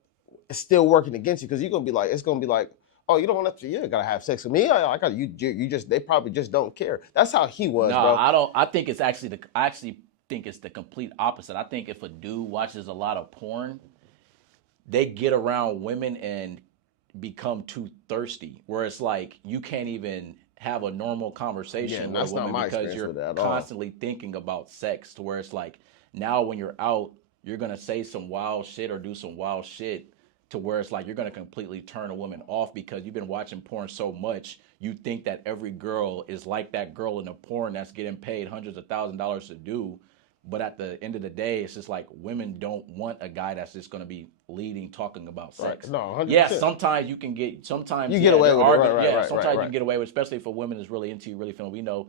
it's still working against you because you're gonna be like, it's gonna be like, oh, you don't want to, you gotta have sex with me. I got you just they probably just don't care. That's how he was, No, bro. I don't. I think it's actually I actually think it's the complete opposite. I think if a dude watches a lot of porn, they get around women and become too thirsty, where it's like you can't even have a normal conversation with a woman because you're constantly thinking about sex, to where it's like now when you're out, you're gonna say some wild shit or do some wild shit, to where it's like you're gonna completely turn a woman off because you've been watching porn so much. You think that every girl is like that girl in the porn that's getting paid hundreds of $1,000s to do. But at the end of the day, it's just like women don't want a guy that's just going to be leading, talking about sex. Right. No, 100%. Yeah, sometimes you can get, sometimes you get away with it. Right, sometimes you can get away with, especially if a woman is really into you, really feeling. We know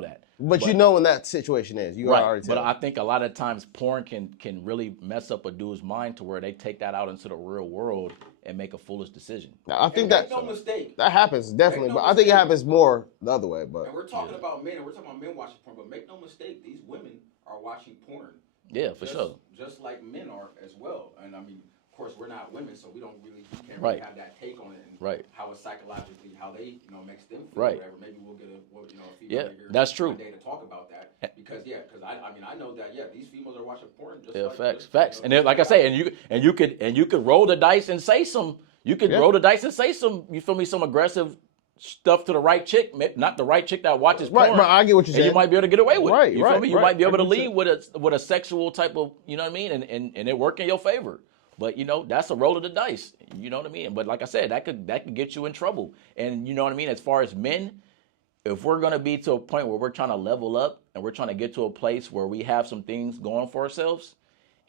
that. But you know when that situation is, you already tell. But I think a lot of times porn can really mess up a dude's mind to where they take that out into the real world and make a foolish decision. Now, I think make no mistake. That happens definitely, but I think it happens more the other way. But and we're talking about men, and we're talking about men watching porn. But make no mistake, these women are watching porn. Yeah, for sure. Just like men are as well. And I mean, of course, we're not women, so we can't really have that take on it and how it psychologically, how they, makes them feel. Whatever. Maybe we'll get a female here that's true. one day to talk about that because I know that these females are watching porn. Facts. And then, like I say, and you could roll the dice and say some. You could roll the dice and say some. You feel me? Some aggressive stuff to the right chick, not the right chick that watches porn. Right, I get what you're saying. And you might be able to get away with it. You feel me? You might be able to 100%. lead with a sexual type of, you know what I mean, and it work in your favor. But that's a roll of the dice. You know what I mean? But like I said, that could get you in trouble. And you know what I mean? As far as men, if we're gonna be to a point where we're trying to level up and we're trying to get to a place where we have some things going for ourselves,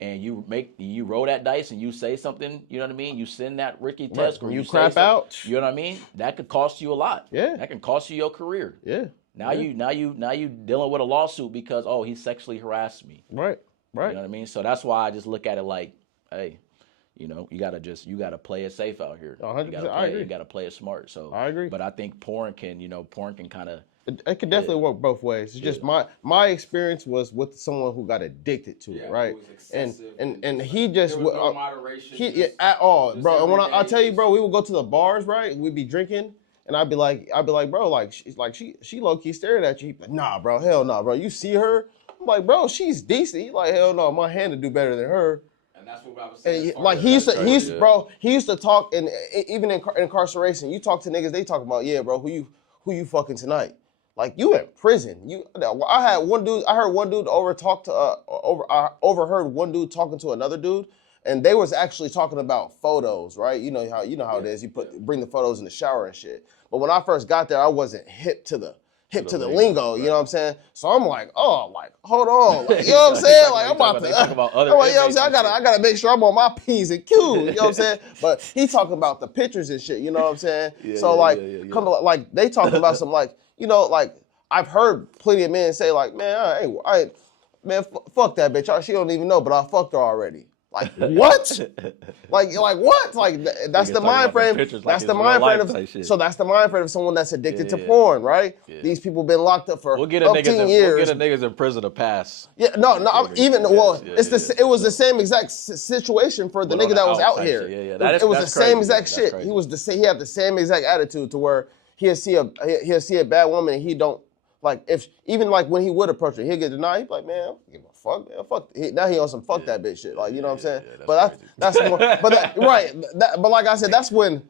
and you roll that dice and you say something, you know what I mean? You send that Ricky test or you crap out. You know what I mean? That could cost you a lot. Yeah. That can cost you your career. Yeah. Now you dealing with a lawsuit because he sexually harassed me. Right. You know what I mean? So that's why I just look at it like, hey, you gotta play it safe out here. 100%. I agree. You gotta play it smart. So I agree. But I think porn can kind of. It can definitely work both ways. It's just my experience was with someone who got addicted to it, right? And he just no moderation, at all, bro. And when I tell you, bro, we would go to the bars, right? We'd be drinking, and I'd be like, bro, like she low key staring at you. He'd be like, nah, bro, hell no, bro. You see her? I'm like, bro, she's decent. He's like, hell no, my hand to do better than her. And that's what I was saying. And like he used to talk, and even in incarceration, you talk to niggas, they talk about, yeah, bro, who you fucking tonight? Like, you in prison. I heard one dude overheard one dude talking to another dude, and they was actually talking about photos, right? You know how it is. You bring the photos in the shower and shit. But when I first got there, I wasn't hip to the lingo, you know what I'm saying? So I'm like, hold on. Like, you know what I'm saying? Like, I'm about to talk about other, you know what I'm saying? I gotta make sure I'm on my P's and Q's, you know what I'm saying? But he talking about the pictures and shit, you know what I'm saying? Like they talking about some like, like I've heard plenty of men say like, man, fuck that bitch. She don't even know, but I fucked her already. Like what? like what? Like that's the mind frame. That's the mind frame of. So that's the mind frame of someone that's addicted to porn, right? Yeah. These people been locked up for 10 years. We'll get a niggas in prison to pass. Yeah, no. It was the same exact situation for the nigga that was out here. It was the same exact shit. He had the same exact attitude to where he'll see a bad woman and he don't. Like even when he would approach her, he'll get denied. He'd be like, man, I don't give a fuck, man. Fuck. Now he on some fuck that bitch shit. Like, you know what I'm saying? That's more. But like I said, that's when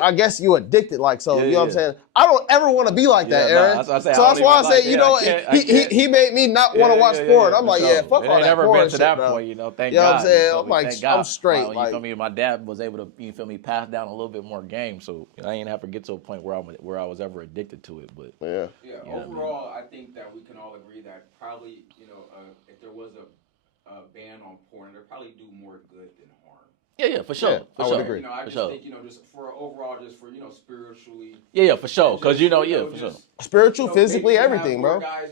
I guess you addicted. Like, so you know what I'm saying? I don't ever want to be like that, Aaron. So that's why I say, he made me not want to watch porn. I'm like, fuck all that porn. Never been to shit, that bro. point, Thank God. You know what I'm saying? I'm like, I'm straight. You feel me? My dad was able to, you feel me, pass down a little bit more game, so I ain't have to get to a point where I was ever addicted to it. But overall, I think that we can all agree that probably, if there was a ban on porn, it'd probably do more good than harm. Yeah, for sure. I would agree. I just think, just for overall, just for, spiritually. Yeah, for sure. Because, for sure. Spiritual, physically, everything, bro. Guys,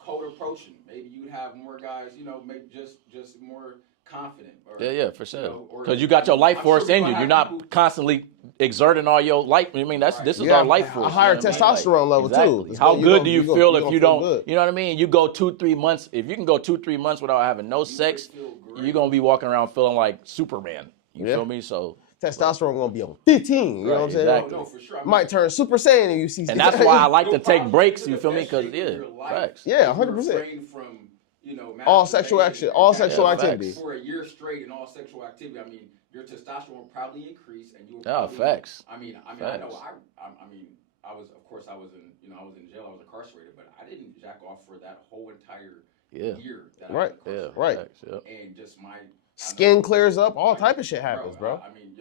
cold approaching. Maybe you'd have more guys, maybe just more confident. Yeah, for sure. Because you got your life force in you. You're not constantly exerting all your life. I mean, this is our life force. A higher testosterone level too. How good do you feel if you don't? You know what I mean? You go 2-3 months. If you can go 2-3 months without having no sex, you're gonna be walking around feeling like Superman. You feel me? So testosterone gonna be on 15. You know what I'm saying? Exactly. No, for sure. I mean, might turn Super Saiyan and you see. And that's why I like to take breaks. You feel me? Because facts. Yeah, 100%. All sexual activity for a year straight, and all sexual activity. I mean, your testosterone will probably increase, and you will. Facts. I mean, facts. I know. I was, of course, I was in jail. I was incarcerated, but I didn't jack off for that whole entire year. That I was incarcerated. Facts, And just my skin clears up, all type of shit happens, bro. I mean,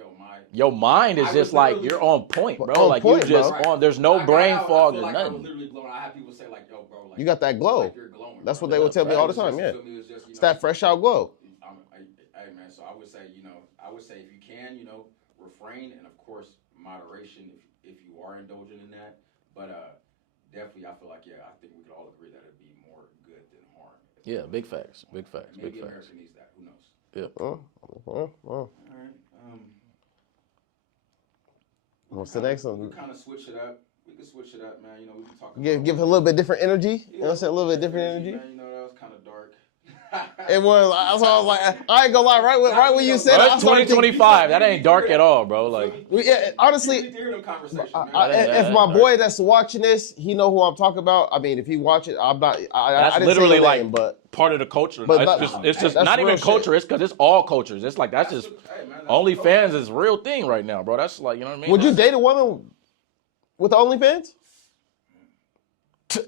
your mind is just like you're on point, bro. On like point, you just bro. on. There's no brain fog or like nothing. I was literally glowing. I had people say like, "Yo, bro, like, you got that glow." Like you're glowing. That's bro. what they would tell me all the time. Yeah, it's that fresh out glow. Hey man, so I would say, if you can, refrain, and of course moderation if you are indulging in that. But definitely, I feel like I think we could all agree that it'd be more good than harm. Yeah, big facts, big facts, Maybe big America facts. needs that. Who knows? Yeah. All right. What's the next one? We kind of switch it up. We can switch it up, man. We can talk. Give it a little bit different energy. You know what I'm saying? A little bit different energy. Man, that was kind of dark. It was. I was like, I ain't gonna lie. Right when you said Bro, it, it's 2025. That ain't dark at all, bro. Like, honestly, if my boy that's watching this, he know who I'm talking about. I mean, if he watch it, I'm not. I didn't literally say like name, but part of the culture. But it's just not even culture. It's because it's all cultures. It's like that's just OnlyFans is real thing right now, bro. That's like, you know what I mean? Would you date a woman with OnlyFans?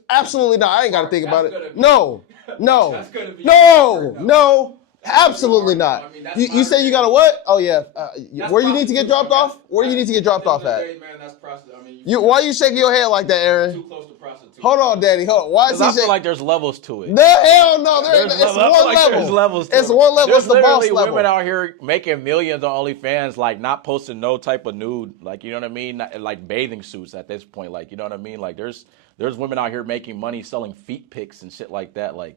Absolutely not. I ain't got to think about it. No, absolutely not. You say you got a what? Oh yeah. Where you need to get dropped off? Where you need to get dropped off at? Why you shaking your head like that, Aaron? Too close to prostitute. Hold on, Daddy. Hold on. Why is he I shaking? feel like there's levels to it. The hell no. It's one level. There's levels to it's it. one level. There's It's the boss level. women out here making millions on OnlyFans, like not posting no type of nude, like, you know what I mean, like bathing suits at this point, like, you know what I mean, like there's women out here making money selling feet pics and shit like that, like.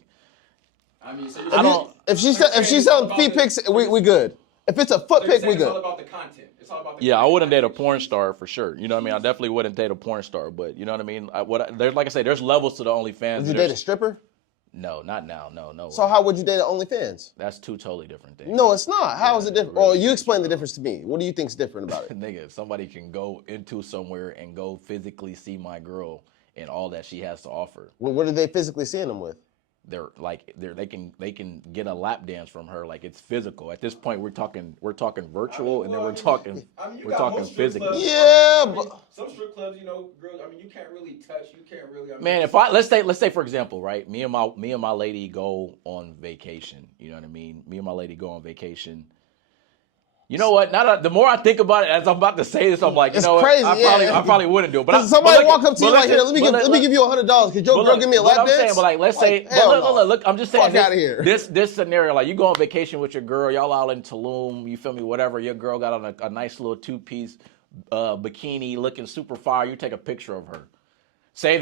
I mean, so if she's selling feet pics, we good. If it's a foot pic, we good. It's all about the content. It's all about the I wouldn't date a porn star for sure. You know what I mean? I definitely wouldn't date a porn star, but you know what I mean? There's, like I say, there's levels to the OnlyFans. Would you date a stripper? No, not now. No. So how would you date an OnlyFans? That's two totally different things. No, it's not. How is it different? Well, you explain the difference to me. What do you think's different about it? Nigga, if somebody can go into somewhere and go physically see my girl and all that she has to offer. What are they physically seeing them with? They can get a lap dance from her, like it's physical. At this point, we're talking virtual, and then we're talking physical. Yeah, but some strip clubs, girls. I mean, you can't really touch. You can't really. Man, if let's say for example, right? Me and my lady go on vacation. You know what I mean? Me and my lady go on vacation. You know what? The more I think about it, as I'm about to say this, I'm like, you know what? Crazy, I probably wouldn't do it. But somebody walk up to you like, here, let me give you $100. Could your girl give me a lap dance? I'm saying, but like, let's say, look, I'm just saying, fuck out of here. This scenario, like, you go on vacation with your girl, y'all out in Tulum, you feel me? Whatever. Your girl got on a nice little 2-piece bikini, looking super fire. You take a picture of her. Say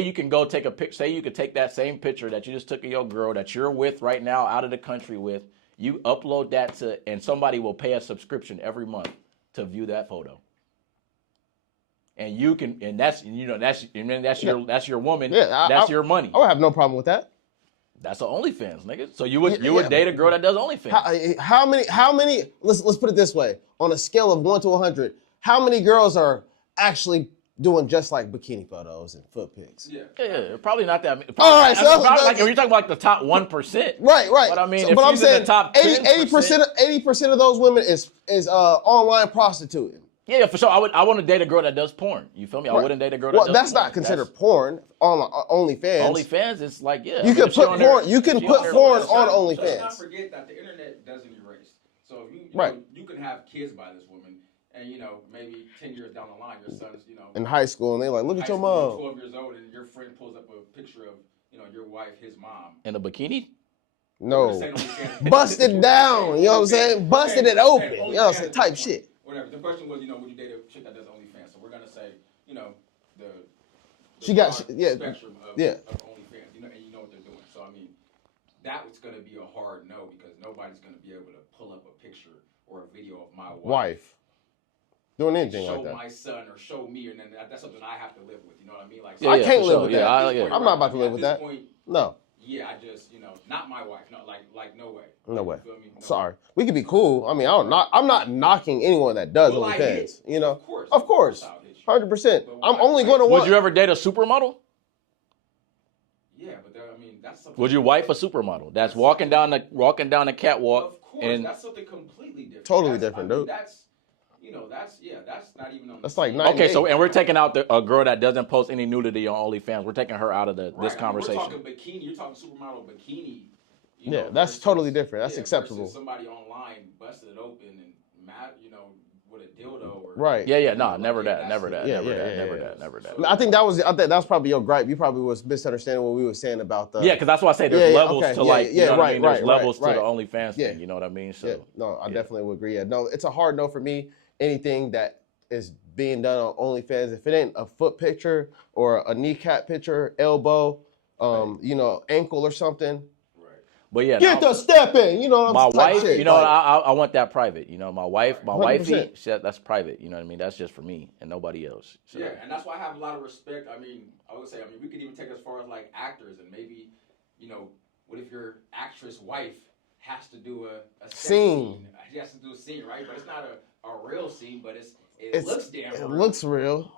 you can go take a picture. Say you could take that same picture that you just took of your girl that you're with right now, out of the country with. You upload that and somebody will pay a subscription every month to view that photo. And you can, and that's your woman. Yeah, that's your money. I would have no problem with that. That's an OnlyFans, nigga. So you would date a girl that does OnlyFans. How many? Let's put it this way: on a scale of 1 to 100, how many girls are actually doing just like bikini photos and foot pics? Yeah, probably not that many. All right, so like, you're talking about like the top 1%. Right. But I mean, if I'm saying in the top 80% of those women is online prostituting. Yeah, for sure. I want to date a girl that does porn. You feel me? I wouldn't date a girl that does porn. Well, that's not considered porn on OnlyFans. OnlyFans is like, yeah. You can put porn. You can put porn on OnlyFans. Let's not forget that the internet doesn't erase. So if you can have kids by this woman, and maybe 10 years down the line, your son's in high school, and they're like, look at your mom. 12 years old, and your friend pulls up a picture of your wife, his mom, in a bikini. No, busted down. You know what I'm saying? Busted it open. You know what I'm saying? Type shit. Whatever. The question was, would you date a chick that does OnlyFans? So we're gonna say, the she got spectrum of OnlyFans. And you know what they're doing. So I mean, that was gonna be a hard no because nobody's gonna be able to pull up a picture or a video of my wife doing anything show like that. My son or show me, and then that's something I have to live with. You know what I mean? Like, I can't live with that. I'm not about to live with that. Point, no. Yeah, I just, not my wife. No, like no way. No way. You feel me? No Sorry. way. We could be cool. I mean, I'm not knocking anyone that does OnlyFans. Of course. 100%. I'm only going to Would you ever date a supermodel? Yeah, but that's something. Would your wife a supermodel? That's walking down the catwalk. Of course, and that's something completely different. Totally different, dude. That's not even on. That's like okay. So, and we're taking out a girl that doesn't post any nudity on OnlyFans. We're taking her out of this conversation. We're talking bikini. You're talking supermodel bikini. That's totally different. That's acceptable. Somebody online busted it open and with a dildo. Or, right. Yeah. No, never that. I think that was probably your gripe. You probably was misunderstanding what we were saying about the. Yeah, because that's why I say there's levels to There's levels to the OnlyFans thing. You know what I mean? So. Yeah. No, I definitely would agree. Yeah. No, it's a hard no for me. Anything that is being done on OnlyFans, if it ain't a foot picture or a kneecap picture, elbow, ankle or something. But yeah, get the step in. My wife, I want that private. My wifey, that's private. You know what I mean? That's just for me and nobody else. So. Yeah, and that's why I have a lot of respect. I would say, we could even take it as far as like actors and maybe, what if your actress wife has to do a scene? She has to do a scene, right? But it's not a real scene, but it looks damn real. It looks real.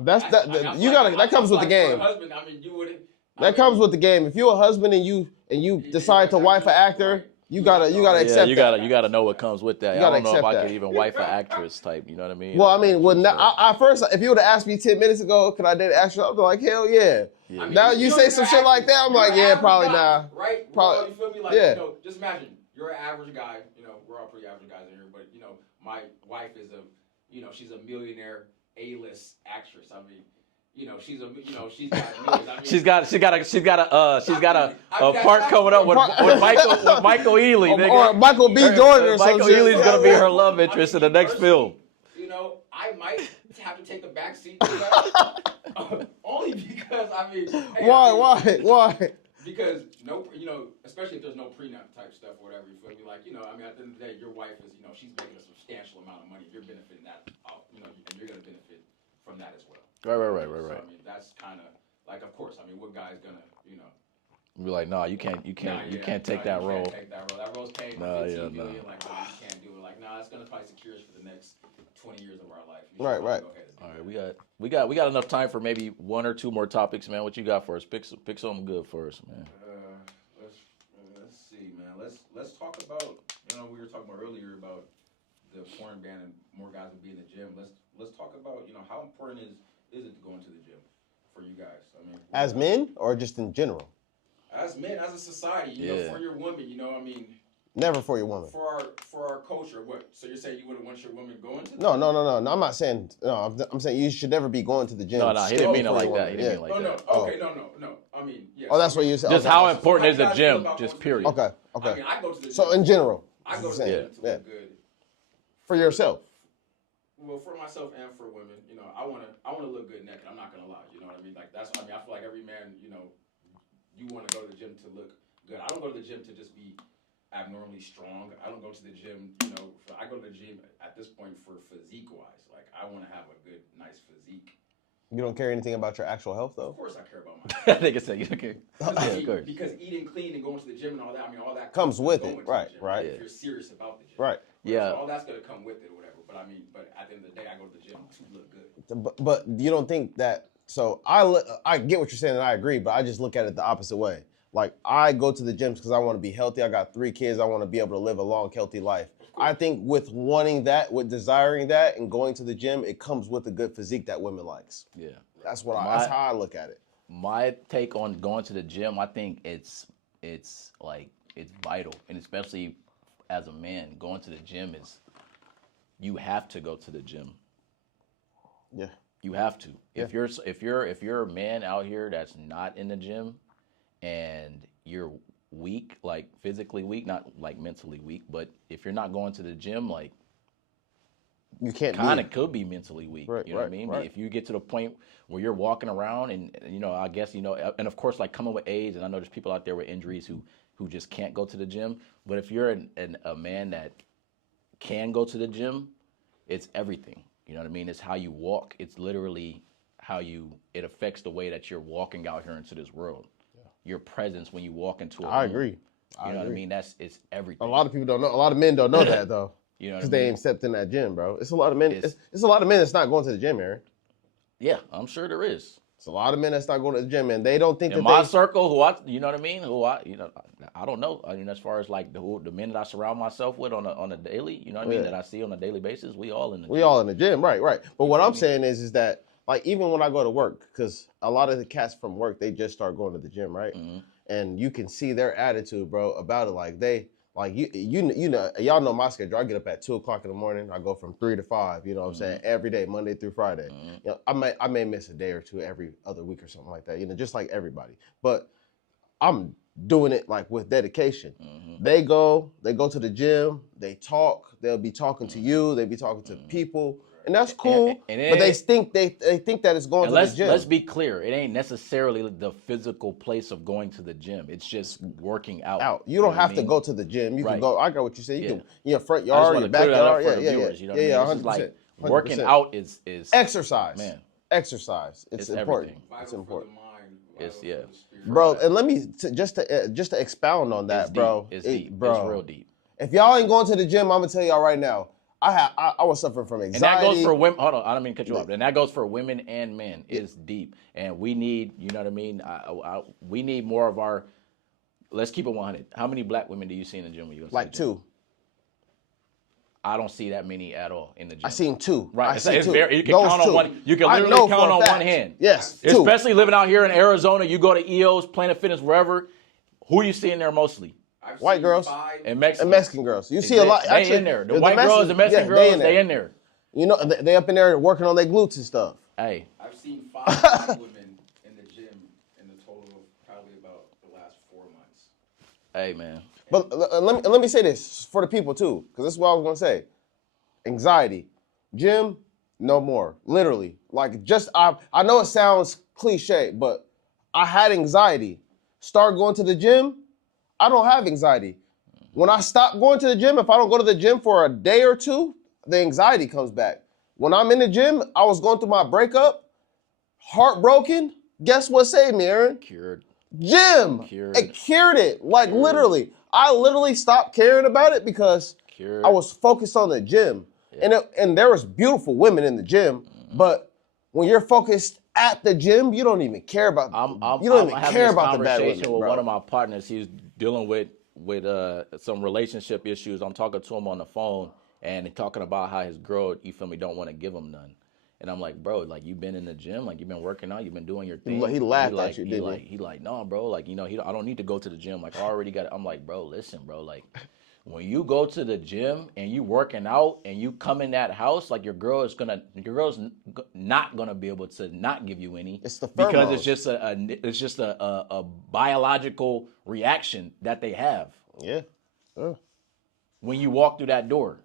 That comes with the game. Husband, you wouldn't. That comes with the game. If you're a husband and you decide to wife an actor, you gotta accept that. You gotta know what comes with that. I don't know if I could even wife an actress type. You know what I mean? Well, I first, if you would have asked me 10 minutes ago, could I date an actress? I'd be like, hell yeah. Now you say some shit like that, I'm like, yeah, probably not. Right? Probably. You feel me? Like, just imagine you're an average guy. We're all pretty average guys in here, but my wife is she's a millionaire A-list actress. She's got millions. She's got a part coming up with Michael Ealy, nigga. Or Michael B. Jordan or something. Michael Ealy's gonna be her love interest in the next film. I might have to take a back seat to that. Only because why? Because especially if there's no prenup type stuff or whatever, you feel me? Like, at the end of the day, your wife is, she's making a substantial amount of money. You're benefiting that, and you're gonna benefit from that as well. Right. So, that's kind of like, of course, what guy's gonna, Be like, no, you can't take that role. Can't take that role. That role's paid for 15 million. Like, no, you can't do it. Like, it's gonna probably secure us for the next 20 years of our life. Right. All right, we got enough time for maybe one or two more topics, man. What you got for us? Pick something good for us, man. Let's see, man. Let's talk about, we were talking about earlier about the porn ban and more guys would be in the gym. Let's talk about, how important is it to go into the gym for you guys? As men or just in general? As men, as a society, for your woman, Never for your woman. For our culture, what? So you're saying you wouldn't want your woman going to the gym? No. I'm not saying, I'm saying you should never be going to the gym. No, he didn't mean it like that. No. Yeah. Oh, that's what you said. Just how important is the gym? Just period. Okay. I go to the gym. So in general. I go to the gym to look good. For yourself? Well, for myself and for women, I wanna look good naked. I'm not gonna lie. You know what I mean? Like I feel like every man, you want to go to the gym to look good. I don't go to the gym to just be abnormally strong. I don't go to the gym, I go to the gym at this point for physique wise. Like, I want to have a good, nice physique. You don't care anything about your actual health, though? Of course I care about my health. I think it's you don't care. Because eating clean and going to the gym and all that, all that comes with it. Right. If you're serious about the gym. Right. Yeah. So all that's going to come with it or whatever. But but at the end of the day, I go to the gym to look good. But you don't think that, so I get what you're saying and I agree, but I just look at it the opposite way. Like, I go to the gyms because I want to be healthy. I got 3 kids. I want to be able to live a long, healthy life. I think with wanting that, with desiring that and going to the gym, it comes with a good physique that women likes. Yeah. That's how I look at it. My take on going to the gym, I think it's vital. And especially as a man, going to the gym you have to go to the gym. Yeah. You have to. Yeah. If you're a man out here that's not in the gym and you're weak, like physically weak, not like mentally weak, but if you're not going to the gym, like you can't kind of could be mentally weak. Right, you know what I mean? Right. If you get to the point where you're walking around and I guess and of course like coming with age, and I know there's people out there with injuries who who just can't go to the gym. But if you're a man that can go to the gym, it's everything. You know what I mean? It's how you walk. It's literally it affects the way that you're walking out here into this world. Yeah. Your presence when you walk into a room. I agree. You know what I mean? It's everything. A lot of people don't know. A lot of men don't know that though. You know, because they ain't stepped in that gym, bro. It's a lot of men. It's a lot of men that's not going to the gym, Aaron. Yeah, I'm sure there is. It's a lot of men that's not going to the gym, and they don't think in my circle, you know what I mean? I don't know. I mean, as far as like the men that I surround myself with on a daily, you know what I mean? That I see on a daily basis, we all in the gym. We all in the gym, right? But what I'm saying is that like even when I go to work, because a lot of the cats from work, they just start going to the gym, right? Mm-hmm. And you can see their attitude, bro, about it. Like you know, y'all know my schedule. I get up at 2:00 in the morning. I go from 3 to 5. You know what I'm saying? Every day, Monday through Friday. Mm-hmm. You know, I may miss a day or two every other week or something like that. You know, just like everybody. But I'm doing it like with dedication. Mm-hmm. They go to the gym. They talk. They'll be talking to you. They'll be talking to people. And that's cool, but they think that it's going to the gym. Let's be clear. It ain't necessarily the physical place of going to the gym. It's just working out. You don't have to go to the gym. You can go. I got what you said. You can your front yard, your backyard. Yeah. You know what I mean? 100%. Like working out is exercise. Man, exercise. It's important. Everything. It's important. It's bro. And let me just to expound on that, bro. It's deep. Bro. It's real deep. If y'all ain't going to the gym, I'm gonna tell y'all right now. I was suffering from anxiety. And that goes for women. Hold on, I don't mean to cut you off. And that goes for women and men. It's deep, and we need, you know what I mean. We need more of our. Let's keep it 100. How many black women do you see in the gym when you go to the gym? 2. I don't see that many at all in the gym. I seen 2. Right, it's very. You can count on one. You can literally count on one hand. Yes, 2. Especially living out here in Arizona, you go to EOS, Planet Fitness, wherever. Who you see in there mostly? White girls and Mexican. And Mexican girls. You see a lot. They in there. The white girls and Mexican girls, they in there. You know, they up in there working on their glutes and stuff. Hey. I've seen 5 black women in the gym in the total of probably about the last 4 months. Hey, man. But let me say this for the people too, because this is what I was going to say. Anxiety. Gym, no more. Literally. Like I know it sounds cliche, but I had anxiety. Start going to the gym. I don't have anxiety. When I stop going to the gym, if I don't go to the gym for a day or two, the anxiety comes back. When I'm in the gym, I was going through my breakup, heartbroken. Guess what saved me, Aaron? Cured. Gym. Cured. It cured it. Like literally. I literally stopped caring about it because I was focused on the gym. Yeah. And there was beautiful women in the gym, but when you're focused at the gym, you don't even care about. You don't even care about the bad women, with one of my partners. He's dealing with some relationship issues. I'm talking to him on the phone and talking about how his girl, you feel me, don't want to give him none. And I'm like, bro, like you've been in the gym, like you've been working out, you've been doing your thing. He laughed at you, didn't he? He like, no, bro, like I don't need to go to the gym. Like I already got it. I'm like, bro, listen, bro, like. When you go to the gym and you working out and you come in that house, like your girl's not gonna be able to not give you any. It's the pheromones. Because it's just a biological reaction that they have. Yeah. When you walk through that door,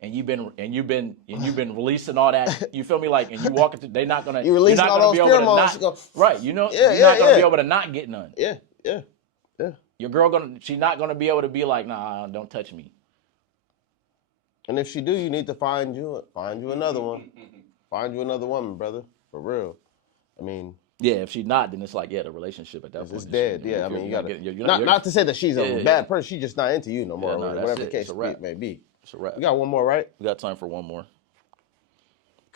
and you've been releasing all that, you feel me? Like, and you walk into, you're not gonna be able to not, right? You're not gonna be able to not get none. Yeah. Your girl she's not gonna be able to be like, nah, don't touch me. And if she do, you need to find you another one. Find you another woman, brother, for real. I mean. Yeah, if she's not, then it's like, the relationship at that point is dead. Yeah, I mean, you gotta. Not to say that she's a bad person. She's just not into you no more. Yeah, no, whatever the case may be. It's a wrap. We got one more, right? We got time for one more.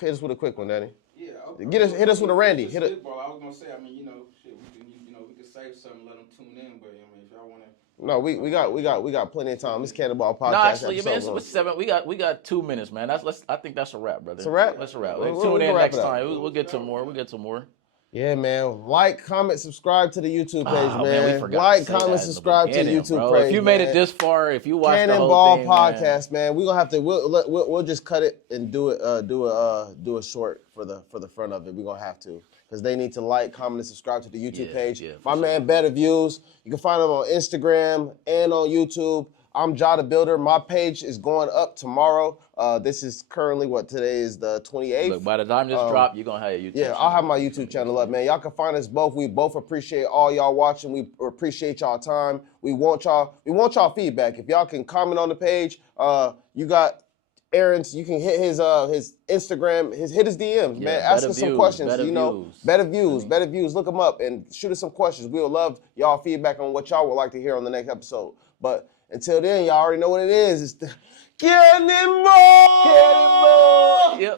Hit us with a quick one, Danny. Yeah. Hit us with a Randy. I was gonna say, I mean, shit, we could save something, let them tune in, but I mean, if y'all wanna. No, we got plenty of time. It's Kannonball podcast. No, actually, man, it's 7. We got 2 minutes, man. I think that's a wrap, brother. It's a wrap. That's a wrap. Tune in next time. We'll get to more. Yeah, man. Like, comment, subscribe to the YouTube page, man. We forgot like, comment, subscribe to the YouTube page. If you made it this far, if you watched Kannonball the whole thing, podcast, man. We're gonna have to. We'll just cut it and do a short for the front of it. We're gonna have to. Because they need to like, comment, and subscribe to the YouTube page. My man, Better Views. You can find him on Instagram and on YouTube. I'm Ja the Builder. My page is going up tomorrow. This is currently today is the 28th. Look, by the time this drop, you're gonna have your YouTube channel. I'll have my YouTube channel up, man. Y'all can find us both. We both appreciate all y'all watching. We appreciate y'all time. We want y'all feedback. If y'all can comment on the page, you got Aaron's, you can hit his Instagram, hit his DMs, man. Ask us some questions. Better views. Look them up and shoot us some questions. We would love y'all feedback on what y'all would like to hear on the next episode. But until then, y'all already know what it is. It's the Kannonball! Yep.